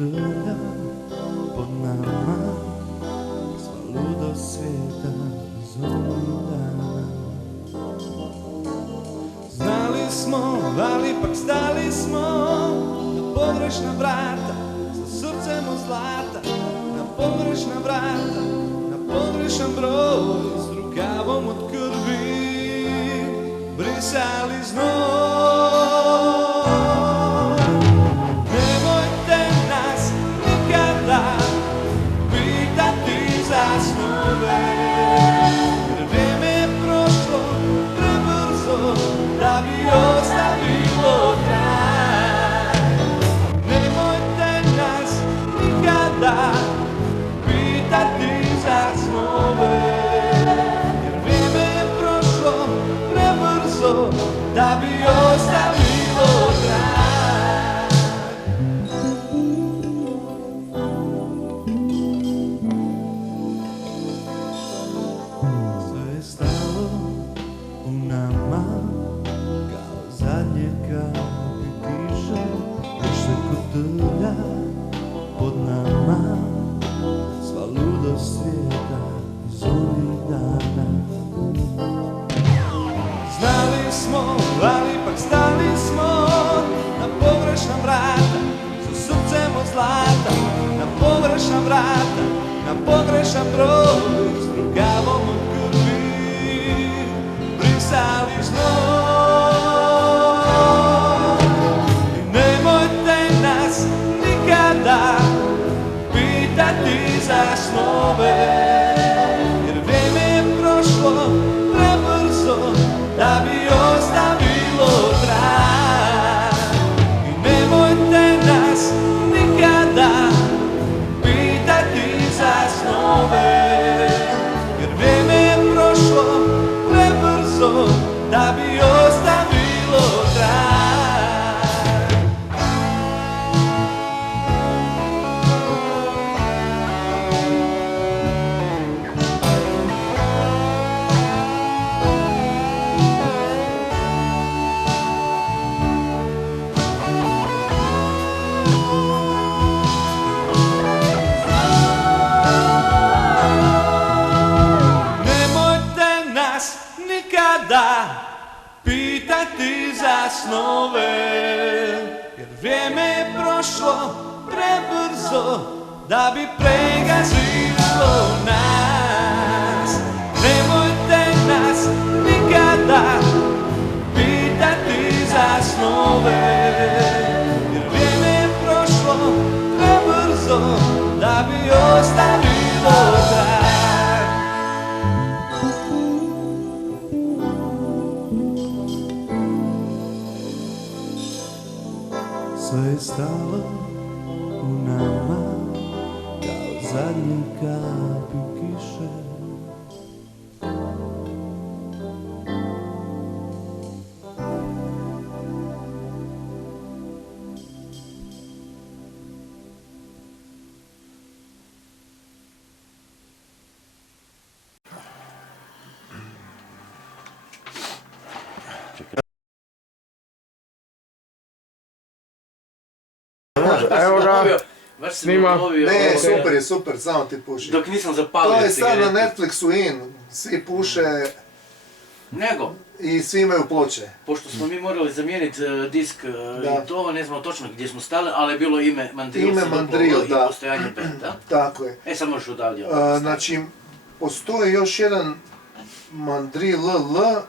kotrlja pod nama, sva ludost svijeta zovnu dana. Znali smo, ali ipak stali smo na pogrešna vrata, sa srcem od zlata, na pogrešna vrata, na pogrešan broj, s rukavom od krvi brisali znoj. Nemojte nas nikada pitati za snove, jer vrijeme je prošlo prebrzo da bi ostavilo traj. Nemojte nas nikada pitati za snove, jer vrijeme je prošlo prebrzo da bi ostavilo traj. Sve je stalo u nama kao zadnje kapi kiše, još se kotrlja pod nama, sva ludost svijeta iz onih dana. Znali smo, ali ipak stali smo na pogrešna vrata, sa srcem od zlata, na pogrešna vrata, na pogrešan broj, s rukavom od krvi brisali znoj. I nemojte nas nikada pitati za snove, jer vrijeme je prošlo prebrzo da bi ostavilo trag. I nemojte nas nikada pitati za snove, jer vrijeme je prošlo prebrzo da bi ostavilo trag. Nikada pitati za snove, jer vrijeme je prošlo prebrzo da bi pregazilo nas. Nemojte nas nikada pitati za snove, jer vrijeme je prošlo prebrzo da bi ostavilo trag. Sve je stalo u nama kao zadnje kapi kiše. Evo ga, snima. Ne, super je, super, samo ti puši. Dok nisam zapalio To je cigaretu. sad na Netflixu in, svi puše Nego, i svi imaju ploče. pošto smo mi morali zamijeniti disk Da. i to, ne znamo točno gdje smo stali, ali je bilo ime Mandril Ime se Mandril, dopalo da. i postojanje benda. Tako je. E, sad možeš odavdje. Znači, postoji još jedan Mandril LL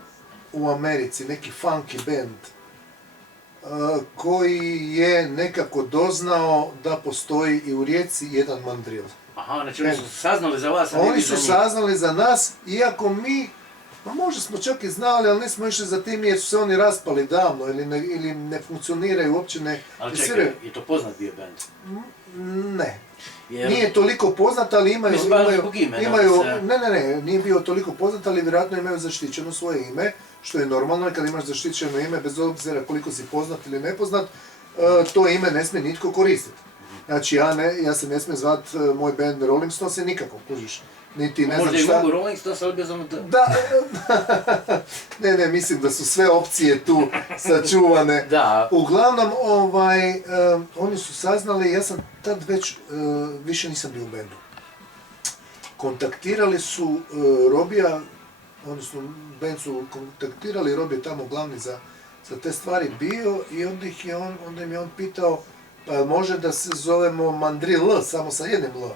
u Americi, neki funky band, koji je nekako doznao da postoji i u Rijeci jedan Mandril. Aha, znači oni su saznali za vas, a ne vi Oni za su njih. saznali za nas, iako mi, pa možda smo čak i znali, ali nismo išli za tim jer su se oni raspali davno ili ne funkcioniraju, uopće ne Ali interesiraju. čekaj, je to poznat bio band? Ne. Jer... Nije toliko poznat, ali imaju, Mislim, baš zbog imena se- ne, nije bio toliko poznat, ali vjerojatno imaju zaštićeno svoje ime, što je normalno i kad imaš zaštićeno ime, bez obzira koliko si poznat ili nepoznat, to ime ne smije nitko koristiti. Znači ja se ne smijem zvat moj band Rolling Stones nikako, kužiš. Niti ne znam Možda i šta. mogu Rolling Stones, ali bez ono da... Da, ne, mislim da su sve opcije tu sačuvane. Da. Uglavnom, oni su saznali, ja sam tad već, više nisam bio u bendu. Kontaktirali su Robija, odnosno band su kontaktirali, Rob je tamo glavni za te stvari bio i onda im je on pitao, pa može da se zovemo Mandril, samo sa jednim L.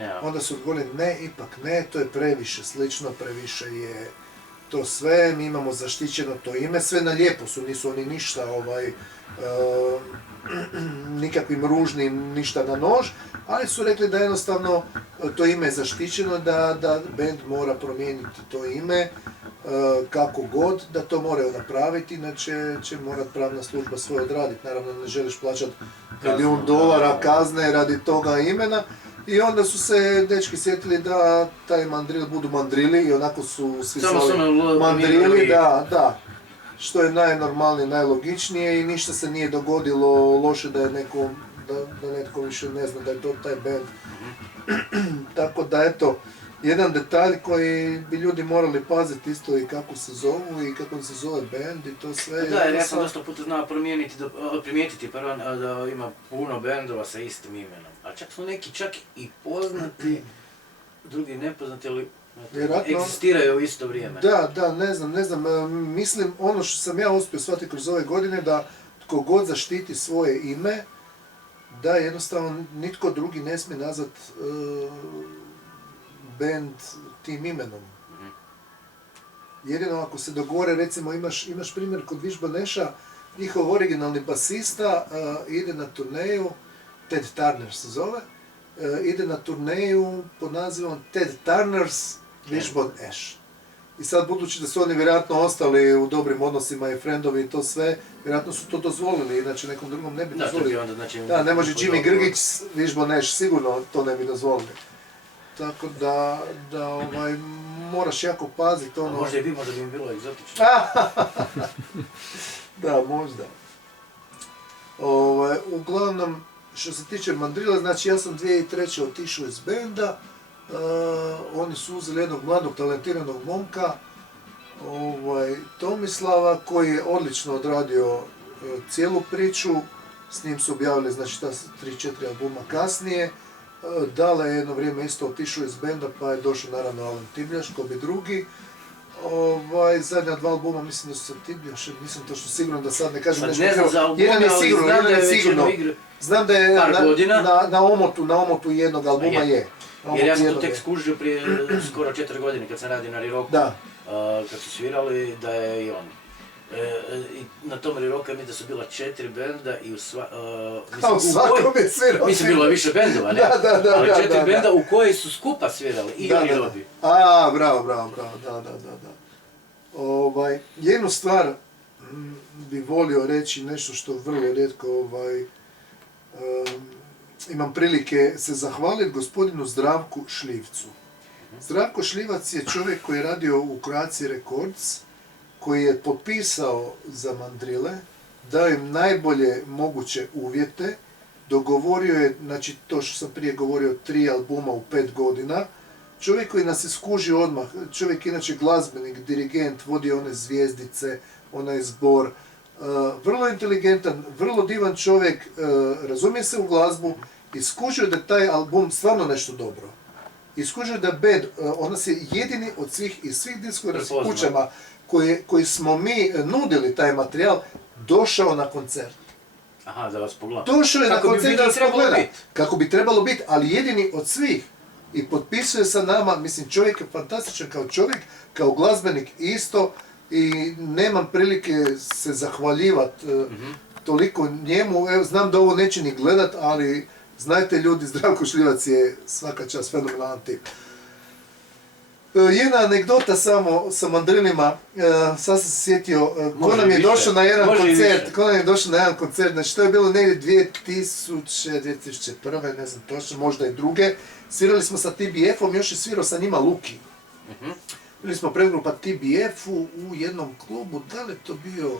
Ja. Onda su odgovorili, ne, ipak ne, to je previše slično, previše je to sve, mi imamo zaštićeno to ime, sve na lijepo su, nisu oni ništa, nikakvim ružnim, ništa na nož, ali su rekli da jednostavno to ime je zaštićeno, da band mora promijeniti to ime, kako god, da to moraju napraviti, inače će morat pravna služba svoje odraditi, naravno ne želiš plaćati $1.000.000 kazne radi toga imena. I onda su se dečki sjetili da taj mandril budu mandrili i onako su svi zvali mandrili, da. Što je najnormalnije, najlogičnije i ništa se nije dogodilo loše da netko više ne zna da je to taj band. Tako da eto, jedan detalj koji bi ljudi morali paziti isto i kako se zovu i kako se zove band i to sve. Da, jer ja sam dosta puta znao primijetiti da ima puno bendova sa istim imenom. A čak su neki čak i poznati, drugi nepoznati, ali egzistiraju u isto vrijeme. Da, ne znam, mislim ono što sam ja uspio shvatiti kroz ove godine da tko god zaštiti svoje ime, da jednostavno nitko drugi ne smije nazvat band tim imenom. Jedino ako se dogovore, recimo imaš primjer kod Wishboneša, njihov originalni basista ide na turneju, Ted Turner se zove, ide na turneju pod nazivom Ted Turner's Wishbone Ash. I sad budući da su oni vjerojatno ostali u dobrim odnosima i friendovi i to sve, vjerojatno su to dozvolili, inače nekom drugom ne bi dozvolili. Da, ne može Jimmy Grgić, Wishbone Ash, sigurno to ne bi dozvolili. Tako da moraš jako paziti ono... Možda bi im bilo egzotično. Da, možda. Uglavnom, što se tiče mandrila, znači ja sam 2003. otišao iz benda, oni su uzeli jednog mladog talentiranog momka, Tomislava, koji je odlično odradio cijelu priču, s njim su objavili znači ta 3-4 albuma kasnije. Dale je jedno vrijeme isto otišao iz benda, pa je došao naravno Alen Tibljaš, ko bi drugi. Zadnja 2 albuma mislim da su sa Tibljašem, nisam točno siguran da sad ne kažem nešto. Ne znam za albume, ali znam da je većinu igre. Znam da je na omotu jednog albuma je. Jer ja sam to tek skužio prije skoro 4 godine kad sam radio na Riroku, kad su svirali da je i on. Na tom Riroku mislim da su bila 4 benda i u svakom je svirao. Mislim bilo je više bendova, ne? Ali 4 benda u koji su skupa svirali i oni Robi. Bravo, da. Jednu stvar bi volio reći, nešto što vrlo rijetko imam prilike se zahvaliti gospodinu Zdravku Šljivcu. Zdravko Šljivac je čovjek koji je radio u Croatia Records, koji je potpisao za mandrile, dao im najbolje moguće uvjete, dogovorio je, znači to što sam prije govorio, 3 albuma u 5 godina, čovjek koji nas je skužio odmah, čovjek inače glazbenik, dirigent, vodio one zvijezdice, onaj zbor, vrlo inteligentan, vrlo divan čovjek, razumije se u glazbu i skužio da je taj album stvarno nešto dobro. I skužio da band, on nas je jedini od svih i svih diskografskih kućama koji smo mi nudili taj materijal, došao na koncert. Aha, da vas pogleda. Došao je na koncert da vas pogleda. Kako bi trebalo biti, ali jedini od svih. I potpisuje sa nama, mislim čovjek je fantastičan kao čovjek, kao glazbenik isto. I nemam prilike se zahvaljivati toliko njemu. Evo, znam da ovo neće ni gledat, ali znajte ljudi, Zdravko Šljivac je svaka čast fenomenalan tip. Jedna anegdota samo sa mandrilima, sad sam se sjetio, ko nam je došao na jedan koncert, znači to je bilo negdje 2001. ne znam točno, možda i druge, svirali smo sa TBF-om, još je svirao sa njima Luki. Bili smo predgrupa TBF-u u jednom klubu, da li je to bio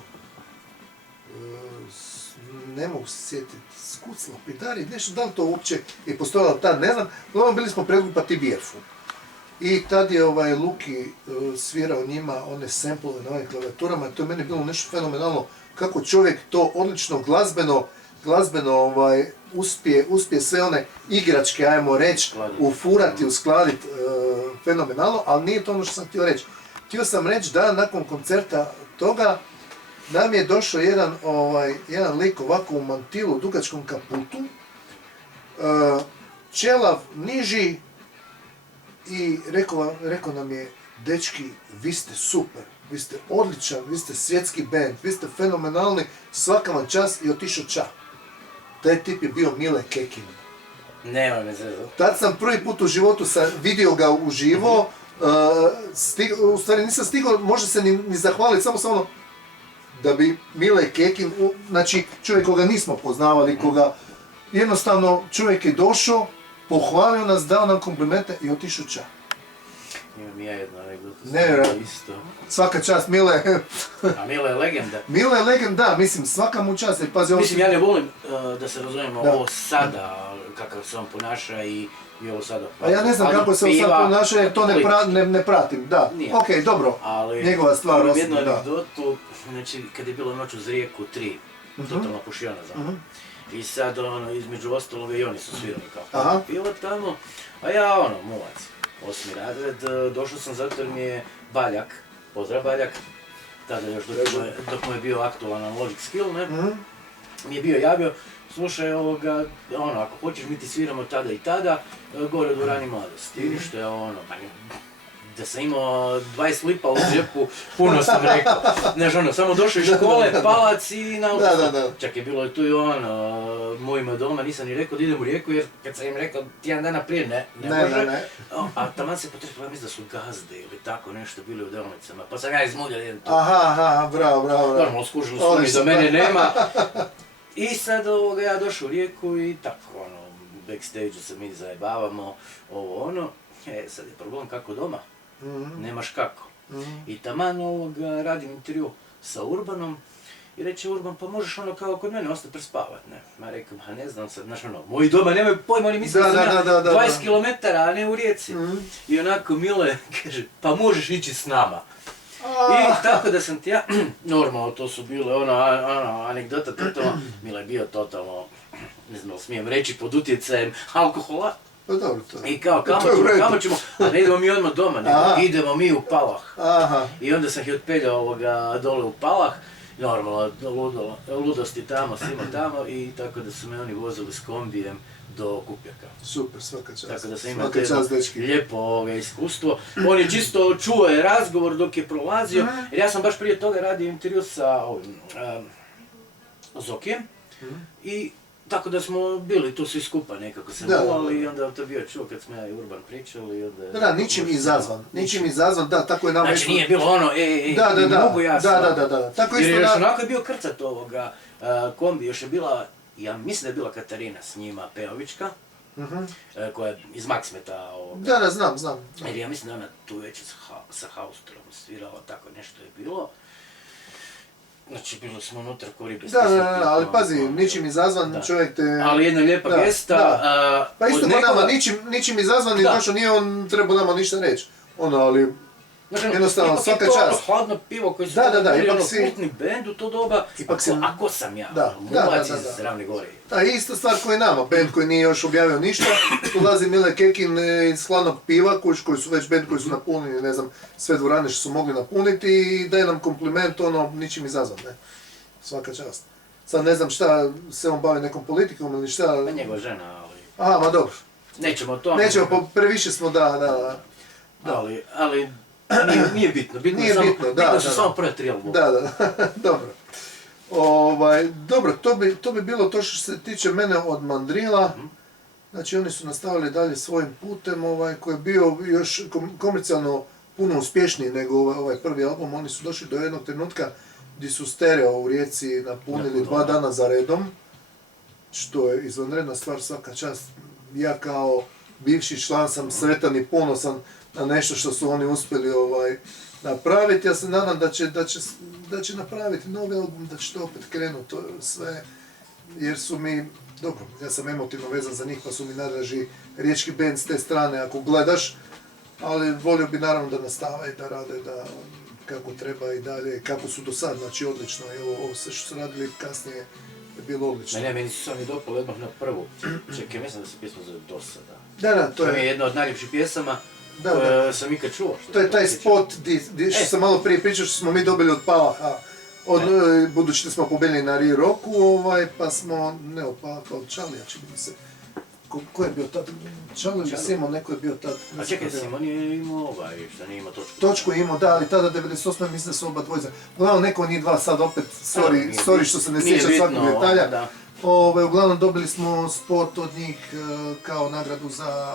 ne mogu se sjetiti, Skuc Lapidari, nešto, da li to uopće je postojalo tad, ne znam, uglavnom bili smo predgrupa TBF-u. I tad je Luki svirao njima one samplove na ovim klavijaturama i to je meni bilo nešto fenomenalno kako čovjek to odlično glazbeno uspije sve one igračke, ajmo reći, ufurati, uskladiti fenomenalno, ali nije to ono što sam htio reći. Htio sam reći da nakon koncerta toga nam je došao jedan lik ovako u mantilu, dugačkom kaputu, čelav, niži, i rekao nam je, dečki, vi ste super, vi ste odličan, vi ste svjetski band, vi ste fenomenalni, svaka vam čast, i otišao ča. Taj tip je bio Mile Kekin. Nema me zezao. Tad sam prvi put u životu vidio ga uživo, u stvari nisam stigao, može se ni zahvaliti, samo ono, da bi Mile Kekin, znači čovjek koga nismo poznavali, koga jednostavno čovjek je došao, pohvalio nas, dao nam komplimente i otišao ča. Imam ja jednu anegdotu. Nevjerojatno. Isto. Svaka čast, Mile. A Mile je legenda. Mile je legenda, da, mislim, svaka mu čast. Pazi, Mislim, ja ne volim da se razumijemo ovo sada, kakav se on ponaša i ovo sada. A ja ne znam kako se on sad ponaša, jer to ne pratim, da. Okej, dobro, njegova stvar. Ali jednu anegdotu, znači, kad je bilo Noć uz rijeku 3, totalno pušiona znam. I sad, između ostaloga i oni su svirali kao pilot tamo, a ja, mulac, 8. razred, došao sam zato jer mi je Baljak, pozdrav Baljak, tada još dok mu je bio aktualan Logic Skill, ne, mi je bio javio, slušaj ako hoćeš mi ti sviramo tada i tada, gore u dvorani Mladosti, i što je da sam imao 20 lipa u džepu, puno sam rekao. Znaš, samo došao iz škole, palac i na autostop. Čak je bilo tu i mojima doma, nisam ni rekao da idem u Rijeku, jer kad sam im rekao tjedan dana prije, ne može. A taman se potrefila, mislim da su Gazde ili tako nešto bili u Delnicama, pa sam ja izmulio jedan tu. Aha, bravo. Normalno, skužili su mi da mene nema. I sad ja došao u Rijeku i tako, backstage-u se mi zajebavamo, sad je problem kako doma. Nemaš kako. I taman radim intervju sa Urbanom i reče Urban, pa možeš kao kod mene ostati prespavat, ne? Ja rekao, ne znam sad, znaš moji doma nemaju pojma, oni misle da sam ja 20 km, a ne u Rijeci. I onako Mile kaže, pa možeš ići s nama. I tako da sam ti ja, normalno to su bile anegdota, Mile je bio totalno, ne znam, smijem reći, pod utjecajem alkohola. Pa dobro to. I kao, kamo ćemo, a ne idemo mi odmah doma, nego idemo mi u Palah. I onda sam ih otpeljao dole u Palah, normalno, ludosti tamo, svima tamo, i tako da su me oni vozili s kombijem do Kupjaka. Super, svaka čast. Tako da sam imao lijepo iskustvo. On je čisto čuo razgovor dok je prolazio, jer ja sam baš prije toga radio intervju sa Zokijem. I tako da smo bili tu svi skupa nekako se volali i onda to bio čuo kad smo ja i Urban pričali i onda... Da, ničim izazvan, da, tako je nama Znači nije bilo mogu ja sad. Da. Tako jer još onako je bio krcat kombi, još je bila, ja mislim da je bila Katarina s njima, Peovićka, koja je iz Maksmeta. Da, znam. Jer ja mislim da ona tu već sa Haustrom svirala, tako nešto je bilo. Znači, bili smo unutra ko ribe. Da, ali pazi, ničim izazvan čovjek te... Ali jedna lijepa gesta. Pa isto po nama, ničim izazvan i došao, nije on trebao nama ništa reći. Ali... Jednostavno, svaka čast. Ipak je to hladno pivo koji su bili kultni band u to doba, a ko sam ja? Mulac iz Ravne Gore. Da, ista stvar koji nama, band koji nije još objavio ništa, dolazi Mile Kekin iz hladnog piva, koji su već band koji su napunili, ne znam, sve dvorane što su mogli napuniti i daje nam kompliment, ničim izazvan, ne. Svaka čast. Sad ne znam šta se on bavi nekom politikom ili šta... Pa njegova žena, ali... Aha, ma dobro. Nećemo o tome. Nećemo, previše smo, da. Ali... Nije bitno, bitno su samo prve 3 albuma. Da, dobro. Dobro, to bi bilo to što se tiče mene od Mandrila. Znači oni su nastavili dalje svojim putem koji je bio još komercijalno puno uspješniji nego ovaj prvi album. Oni su došli do jednog trenutka gdje su stereo u Rijeci napunili 2 dana za redom, što je izvanredna stvar, svaka čast. Ja kao bivši član sam sretan i ponosan na nešto što su oni uspjeli napraviti. Ja se nadam da će napraviti novi album, da će to opet krenuti sve jer su mi, dobro, ja sam emotivno vezan za njih, pa su mi najdraži riječki band s te strane ako gledaš, ali volio bi naravno da nastave i da rade da kako treba i dalje, kako su do sad, znači odlično, i ovo sve što su radili kasnije je bilo odlično. Meni su se oni dopali odmah na prvu. Čekaj, mislim da se pjesma zove Dosada. Da, To je jedna od najljepših pjesama koje sam ikad čuo. To je taj spot što sam malo prije pričao, što smo mi dobili od Palaha, budući da smo pobedili na Rio Rocku, pa smo, ne od Palaha, od Čalija, čini mi se. Ko je bio tad? Čalo ili Simon, neko je bio tad. A čekaj, Simon je imao što nije imao točku. Točku je imao, da, ali tada 98. mislim da su oba dvojica. Uglavnom, neko od njih dva sad opet, sorry što se ne sjećam svakog detalja. Uglavnom dobili smo spot od njih kao nagradu za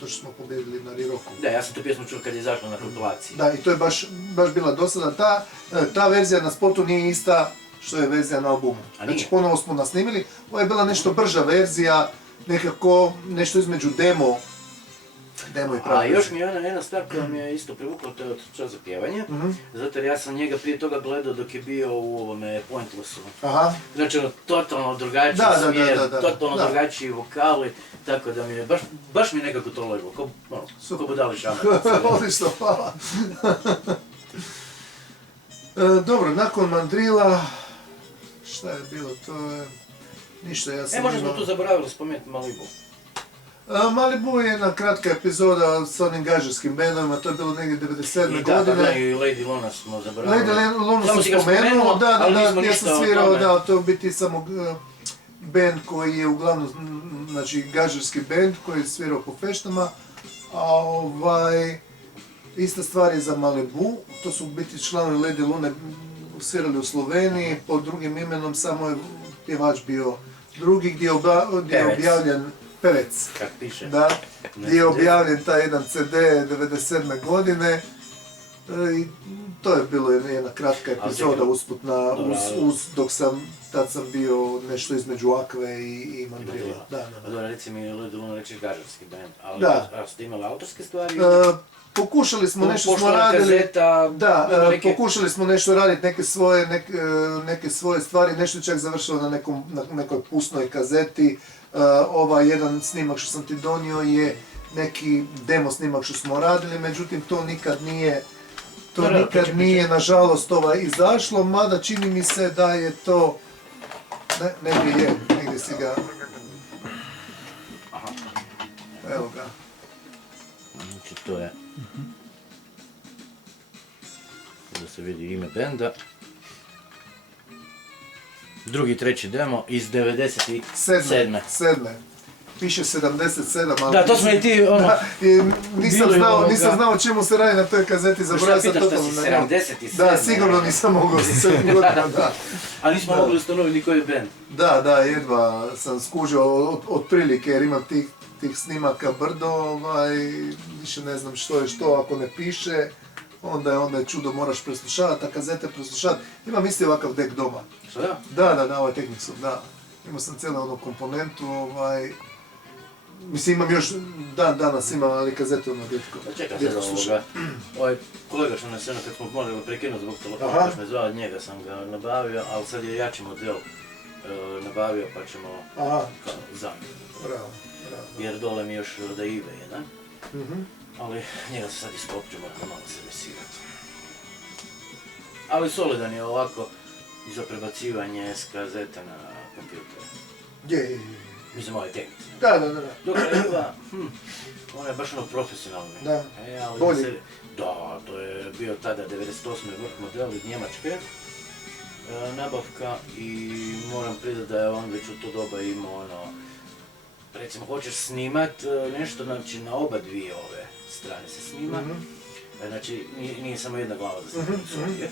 to što smo pobjedili na Rio Rocku. Da, ja sam tu pjesmu čuo kad je izašla na kompilaciji. Da, i to je baš bila dosada. Ta verzija na spotu nije ista što je verzija na albumu. Znači, ponovo smo nasnimili. Ovo je bila nešto brža verzija, nekako nešto između demo i pravi. A još mi je jedna stvar koja mi je isto privukla, to je od Čas za pjevanje, zato jer ja sam njega prije toga gledao dok je bio u ovome Pointlessu. Znači totalno drugačiji smjer, totalno drugačiji vokali, tako da mi je, baš mi je nekako to leglo, ko budali šamer. Odlično, hvala. Dobro, nakon Mandrila, šta je bilo, to je... Ništa, ja sam možda smo tu zaboravili spomenuti Malibu. Malibu je jedna kratka epizoda s onim gažarskim bendovima, to je bilo negdje 97. godine. I Lady Luna smo zaboravili. Lady Luna sam spomenuo, ja sam svirao, to je biti samo band koji je uglavnom, znači gažarski band koji je svirao po feštama, a ista stvar je za Malibu, to su biti članovi Lady Lune svirali u Sloveniji, pod drugim imenom, samo je pjevač bio drugi, gdje je objavljen Pevec. Kak piše. Da, gdje je objavljen taj jedan CD 97. godine. I to je bilo jedna kratka epizoda usputna, tad sam bio nešto između Akve i Mandrila. Dobro, reci mi, Lady Luna reći gažarski band, ali ste imali autorske stvari? Pokušali smo nešto smo radili, pokušali smo nešto raditi, neke svoje stvari, nešto čak završilo na nekoj pustnoj kazeti. Jedan snimak što sam ti donio je neki demo snimak što smo radili, međutim to nikad nije nažalost izašlo, mada čini mi se da je to, negdje si ga, evo ga. Znači to je, da se vidi ime benda. Drugi, treći demo iz 97. Piše 77, ali... Da, to smo i ti, nisam znao o čemu se radi na toj kazeti, zaboravio sam totalno na njom. 77. Da, sigurno nisam mogao sa 7 godina, da. A nismo mogli ustanoviti koji je band. Da, jedva sam skužio otprilike, jer imam tih snimaka brdo, više ne znam što je što, ako ne piše, onda je čudo, moraš preslušavati, a kazete preslušavati. Imam isti ovakav dek doma. Što da? Da, ovaj Technicsov, da. Imao sam cijelu onu komponentu, mislim imam još, danas imam, ali kazete ono djetko. Čekaj sad ovoga, kolega što nas kad smo morali prekinuti zbog telefona, što me zvao, njega sam ga nabavio, ali sad je jači model nabavio pa ćemo zamijeti. Bravo. Jer dole mi još da Ive jedan, ali njega se sad iskopću, moram malo servisirati. Ali solidan je ovako i za prebacivanje s kazete na kompjuter. Je. Mislim, ovaj Technics. Da. Dok je Iva, on je baš ono profesionalni. Da, bolji. Da, to je bio tada 98. vrh model iz Njemačke. Nabavka i moram priznati da je on već u to doba imao recimo hoćeš snimat nešto, znači na oba dvije ove strane se snima. Znači nije samo jedna glava za snimati svojje.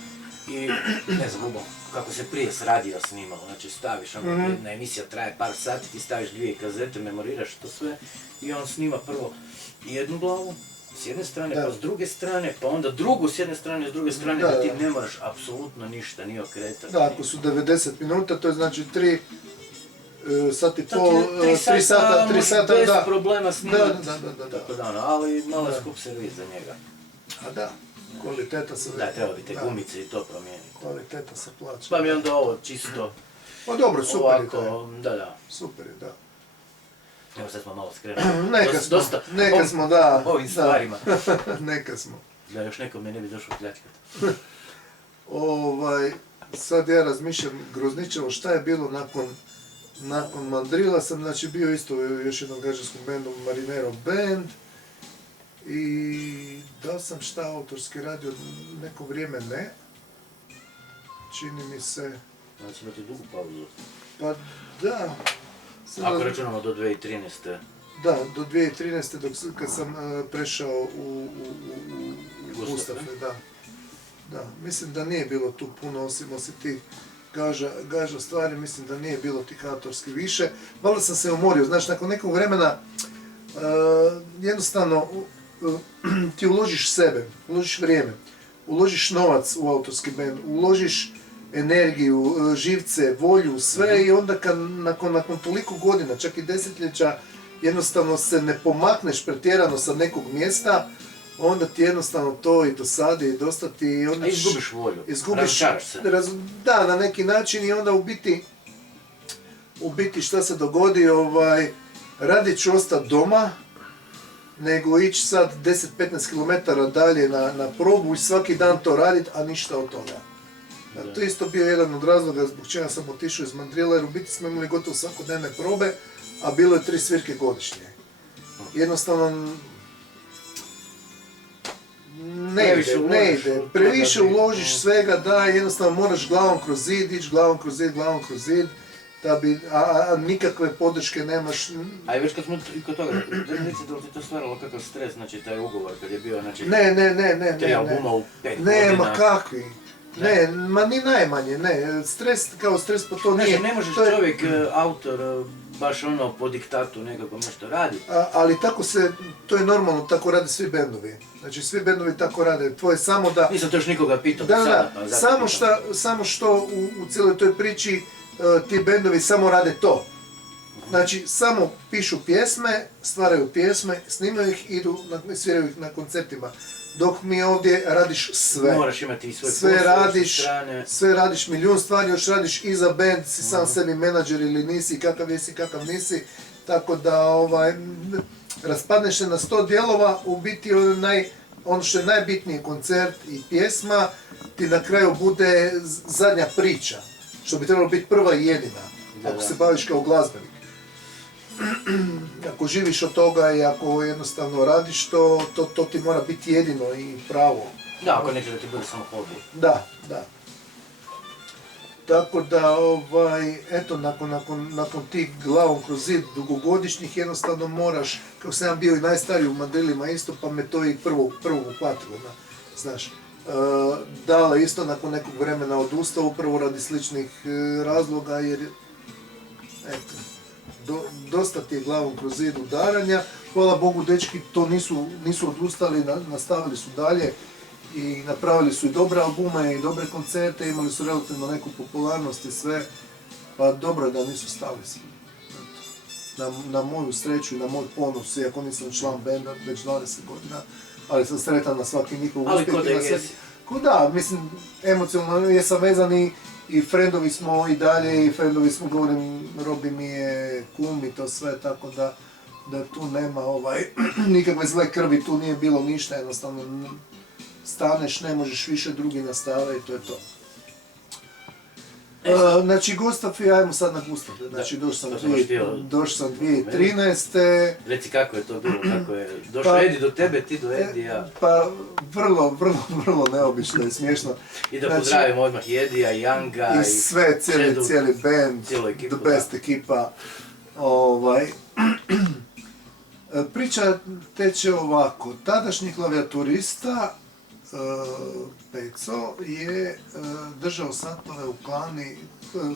I ne znam, kako se prije s radija snimalo, znači staviš jedna emisija traje par sati, ti staviš 2 kazete, memoriraš to sve i on snima prvo jednu glavu s jedne strane, pa s druge strane, pa onda drugu s jedne strane, s druge strane, da ti ne moraš apsolutno ništa, ni okretati. Da, ako su 90 minuta, to je znači 3 sat i pol, 3 sata, bez da. problema snimati. Da. Ali malo je skup servis za njega. A da, kvaliteta se... Da, treba bi te gumice i to promijeniti. Kvaliteta se plaća. Pa mi onda ovo čisto Pa dobro, super ovako, je to. da. Super je, da. Evo sad smo malo skrenuli. Neka smo, da. Ovim stvarima. Neka smo. Da još neko me ne bi došao pljačkati. Sad ja razmišljam grozničevo šta je bilo nakon Mandrila, sam znači bio isto u još jednom gađanskom bendu Marinero Band i da sam šta autorski radio neko vrijeme ne, čini mi se. Znači imate dugu pauzu. Pa da. Ako računamo do 2013. Da, do 2013. kad sam prešao u Gustafe, da. Da, mislim da nije bilo tu puno osim tih gaža stvari, mislim da nije bilo tih autorski više. Malo sam se umorio, znaš, nakon nekog vremena jednostavno ti uložiš sebe, uložiš vrijeme, uložiš novac u autorski band, uložiš energiju, živce, volju, sve i onda nakon toliko godina, čak i desetljeća, jednostavno se ne pomakneš pretjerano sa nekog mjesta, onda ti jednostavno to i dosadi i dosta ti... A izgubiš volju, razočaraš se. Da, na neki način i onda u biti šta se dogodi, radije ću ostati doma, nego ići sad 10-15 km dalje na probu i svaki dan to raditi, a ništa od toga. To je isto bio jedan od razloga zbog čega sam otišao iz Mandrila, jer u biti smo imali gotovo svakodnevne probe, a bilo je 3 svirke godišnje. Jednostavno ne ide. Previše uložiš svega, da, jednostavno moraš glavom kroz zid, ići glavom kroz zid, a nikakve podrške nemaš. A i već kad smo kod toga, recite da li ti to stvaralo kakav stres, znači taj ugovor kad je bio, znači... Ne. 3 albuma u 5 godina. Ne, ma kakvi. Ne, ma ni najmanje, ne. Stres kao stres, pa to nije. Znači, ne možeš čovjek, autor, baš po diktatu nekako nešto radi. Ali tako to je normalno, tako rade svi bendovi. Znači, svi bendovi tako rade. Tvoje samo da... Nisam to još nikoga pitao sada, pa zato pitam. Samo što u cijeloj toj priči ti bendovi samo rade to. Znači, samo pišu pjesme, stvaraju pjesme, snimaju ih, sviraju ih na koncertima. Dok mi ovdje radiš sve. Moraš imati i svoj posao, sve radiš milijun stvari, još radiš i za band, si sam sebi menadžer ili nisi, kakav jesi, kakav nisi. Tako da raspadneš se na 100 dijelova, u biti ono što je najbitnije, koncert i pjesma, ti na kraju bude zadnja priča, što bi trebalo biti prva i jedina, ako se baviš kao glazbenik. Ako živiš od toga i ako jednostavno radiš to ti mora biti jedino i pravo. Da, ako neće da ti bude samo hobi. Da. Tako da, eto, nakon tih glavom kroz zid dugogodišnjih jednostavno moraš, kako sam ja bio i najstariji u Mandrilima isto, pa me to i prvo uplatilo, znaš. Dala isto nakon nekog vremena odustao, upravo radi sličnih razloga, jer, eto, dosta ti je glavom kroz zid udaranja. Hvala Bogu, dečki to nisu odustali, nastavili su dalje i napravili su i dobre albume i dobre koncerte, imali su relativno neku popularnost i sve, pa dobro je da nisu stali svi. Na moju sreću i na moj ponos, iako nisam član benda već 20 godina, ali sam sretan na svaki njihov uspjeh. Ali ko da jesi? Da, mislim, emocionalno jesam vezan i friendovi smo i dalje, i friendovi smo, govorim, Robi mi je kum i to sve, tako da tu nema nikakve zle krvi, tu nije bilo ništa, jednostavno staneš, ne možeš više, drugi nastave i to je to. Znači, Gustav, ajmo sad na Gustav, znači došao sam 2013. Reci kako je to bilo, kako je došao Edi do tebe, ti do Edija. Pa, vrlo neobično i smiješno. I da pozdravimo odmah i Edija, i Younga, i sve, cijeli band, the best ekipa. Priča teče ovako, tadašnji klavijaturista Peco je držao satove u Klani,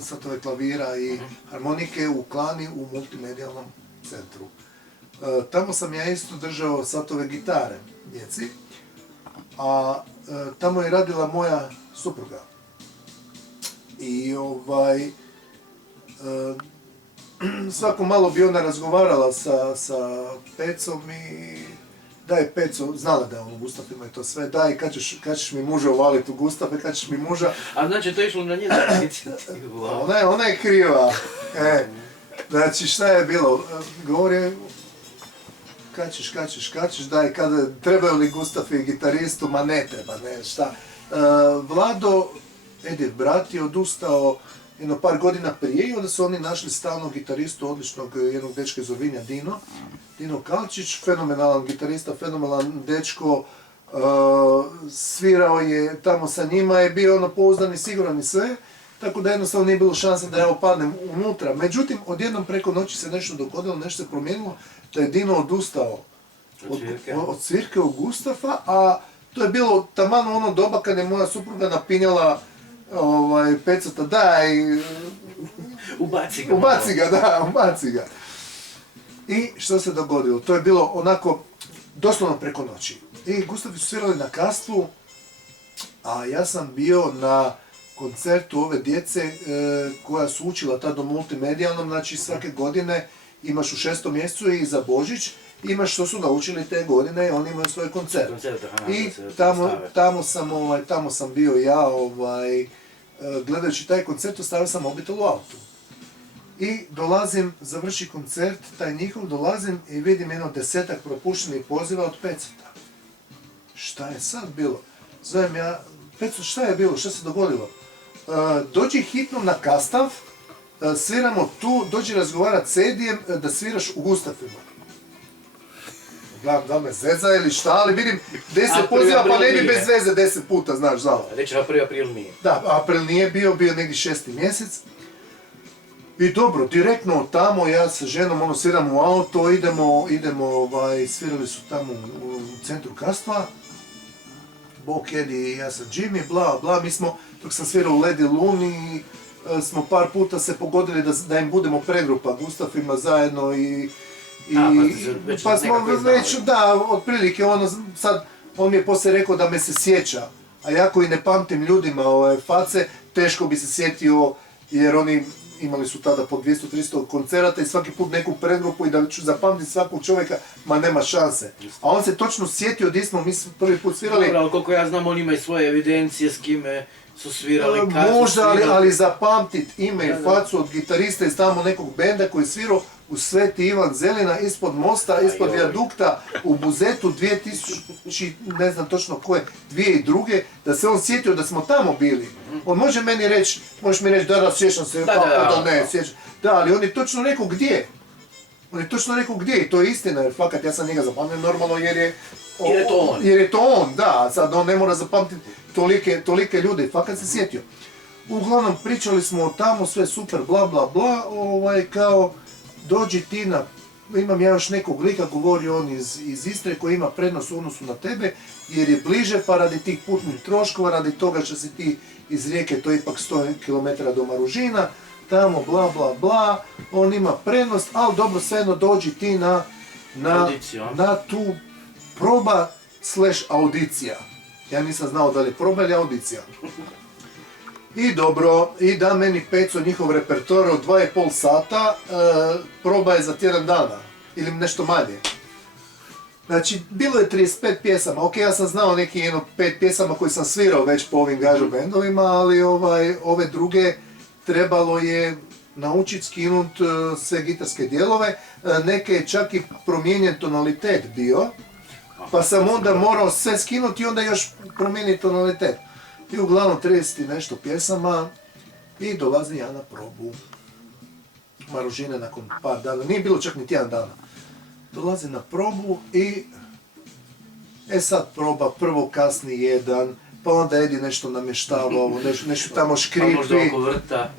satove klavira i harmonike u Klani u multimedijalnom centru. Tamo sam ja isto držao satove gitare djeci, a tamo je radila moja supruga. I svako malo bi ona razgovarala sa Pecom i daj Peco, znala da je on u Gustafima i to sve, daj, kad ćeš mi muža uvaliti u Gustafe, kad ćeš mi muža... A znači to je išlo na njezinu inicijativu? Ona je kriva. Znači šta je bilo, govori, kad ćeš, daj, kad trebaju li Gustafi gitaristu, ma ne treba, ne, šta. Vlado, Edith brat, je odustao jedno par godina prije i onda su oni našli stalnog gitaristu, odličnog jednog dečka iz Orvinja, Dino Kalčić, fenomenalan gitarista, fenomenalan dečko, svirao je tamo sa njima, je bio ono pouzdan i siguran i sve, tako da jednostavno nije bilo šanse da ja opadnem unutra. Međutim, odjednom preko noći se nešto dogodilo, nešto se promijenilo, da je Dino odustao od svirke u Gustafa, a to je bilo taman ono doba kad je moja supruga napinjala Pecota, daj, ubaci ga. I što se dogodilo? To je bilo onako, doslovno preko noći. I Gustavi su svirali na Kastvu, a ja sam bio na koncertu ove djece koja su učila tada u multimedijalnom, znači svake godine imaš u 6. mjesecu i za Božić, imaš što su naučili te godine, oni imaju svoj koncert. I tamo sam bio ja, gledajući taj koncert, ostavio sam mobitel u autu. I završi koncert, taj njihov, dolazim i vidim jedno 10-ak propuštenih poziva od Pecota. Šta je sad bilo? Zovem ja, Pecot, šta je bilo, šta se dogodilo? Dođi hitno na Kastav, sviramo tu, dođi razgovarati s Edijem da sviraš u Gustafima. Gledam da me zeza ili šta, ali vidim 10 poziva, pa ne bi bez veze 10 puta, znaš, znala. Reći na 1. april nije. Da, april nije bio negdje 6. mjesec. I dobro, direktno tamo, ja sa ženom sviram u auto, idemo, svirali su tamo u centru Kastva. Bok, Edi i ja sa Jimmy, bla, bla, mi smo, dok sam svirao u Ledi Luni, smo par puta se pogodili da im budemo pregrupa Gustafima zajedno pa smo već, da, otprilike, sad, on mi je poslije rekao da me se sjeća, a ja koji ne pamtim ljudima face, teško bi se sjetio, jer oni imali su tada po 200-300 koncerata i svaki put neku predgrupu i da ću zapamtiti svakog čovjeka, ma nema šanse. A on se točno sjetio gdje smo mi prvi put svirali. Dobro, ali koliko ja znam, on ima i svoje evidencije s kime su svirali, kad su možda, svirali. ali zapamtit ime i facu od gitarista iz tamo nekog benda koji je svirao u Sveti Ivan Zelina, ispod mosta, ispod vijadukta, u Buzetu 2000, ne znam točno koje, 2002. Da se on sjetio da smo tamo bili. On može meni reći, možeš mi reći da sjećam se, da, ali on je točno rekao gdje. I to je istina, jer fakat ja sam njega zapamtio normalno jer je to on, da, sad on ne mora zapamtiti tolike ljude, fakat se sjetio. Uglavnom pričali smo tamo, sve super, bla bla bla, kao dođi ti imam ja još nekog lika, govori on iz Istre koji ima prednost u odnosu na tebe, jer je bliže pa radi tih putnih troškova, radi toga što si ti iz Rijeke, to je ipak 100 km do Maružina, tamo bla bla bla, on ima prednost, ali dobro, svejedno dođi ti na tu proba / audicija. Ja nisam znao da li je proba ili audicija. I dobro, i da meni Peco njihov repertoar od 2,5 sata, proba je za tjedan dana, ili nešto manje. Znači, bilo je 35 pjesama, ok, ja sam znao neki 5 pjesama koji sam svirao već po ovim gažo bendovima, ali ove druge trebalo je naučiti skinut sve gitarske dijelove, neke je čak i promijenjen tonalitet bio, pa sam onda morao sve skinuti i onda još promijeniti tonalitet. I uglavnom 30 i nešto pjesama i dolazim ja na probu. Maružine nakon par dana, nije bilo čak ni tjedan dana. Dolazim na probu i sad proba, prvo kasni jedan, pa onda Edi nešto namještava, nešto tamo škripi. Pa možda oko vrta.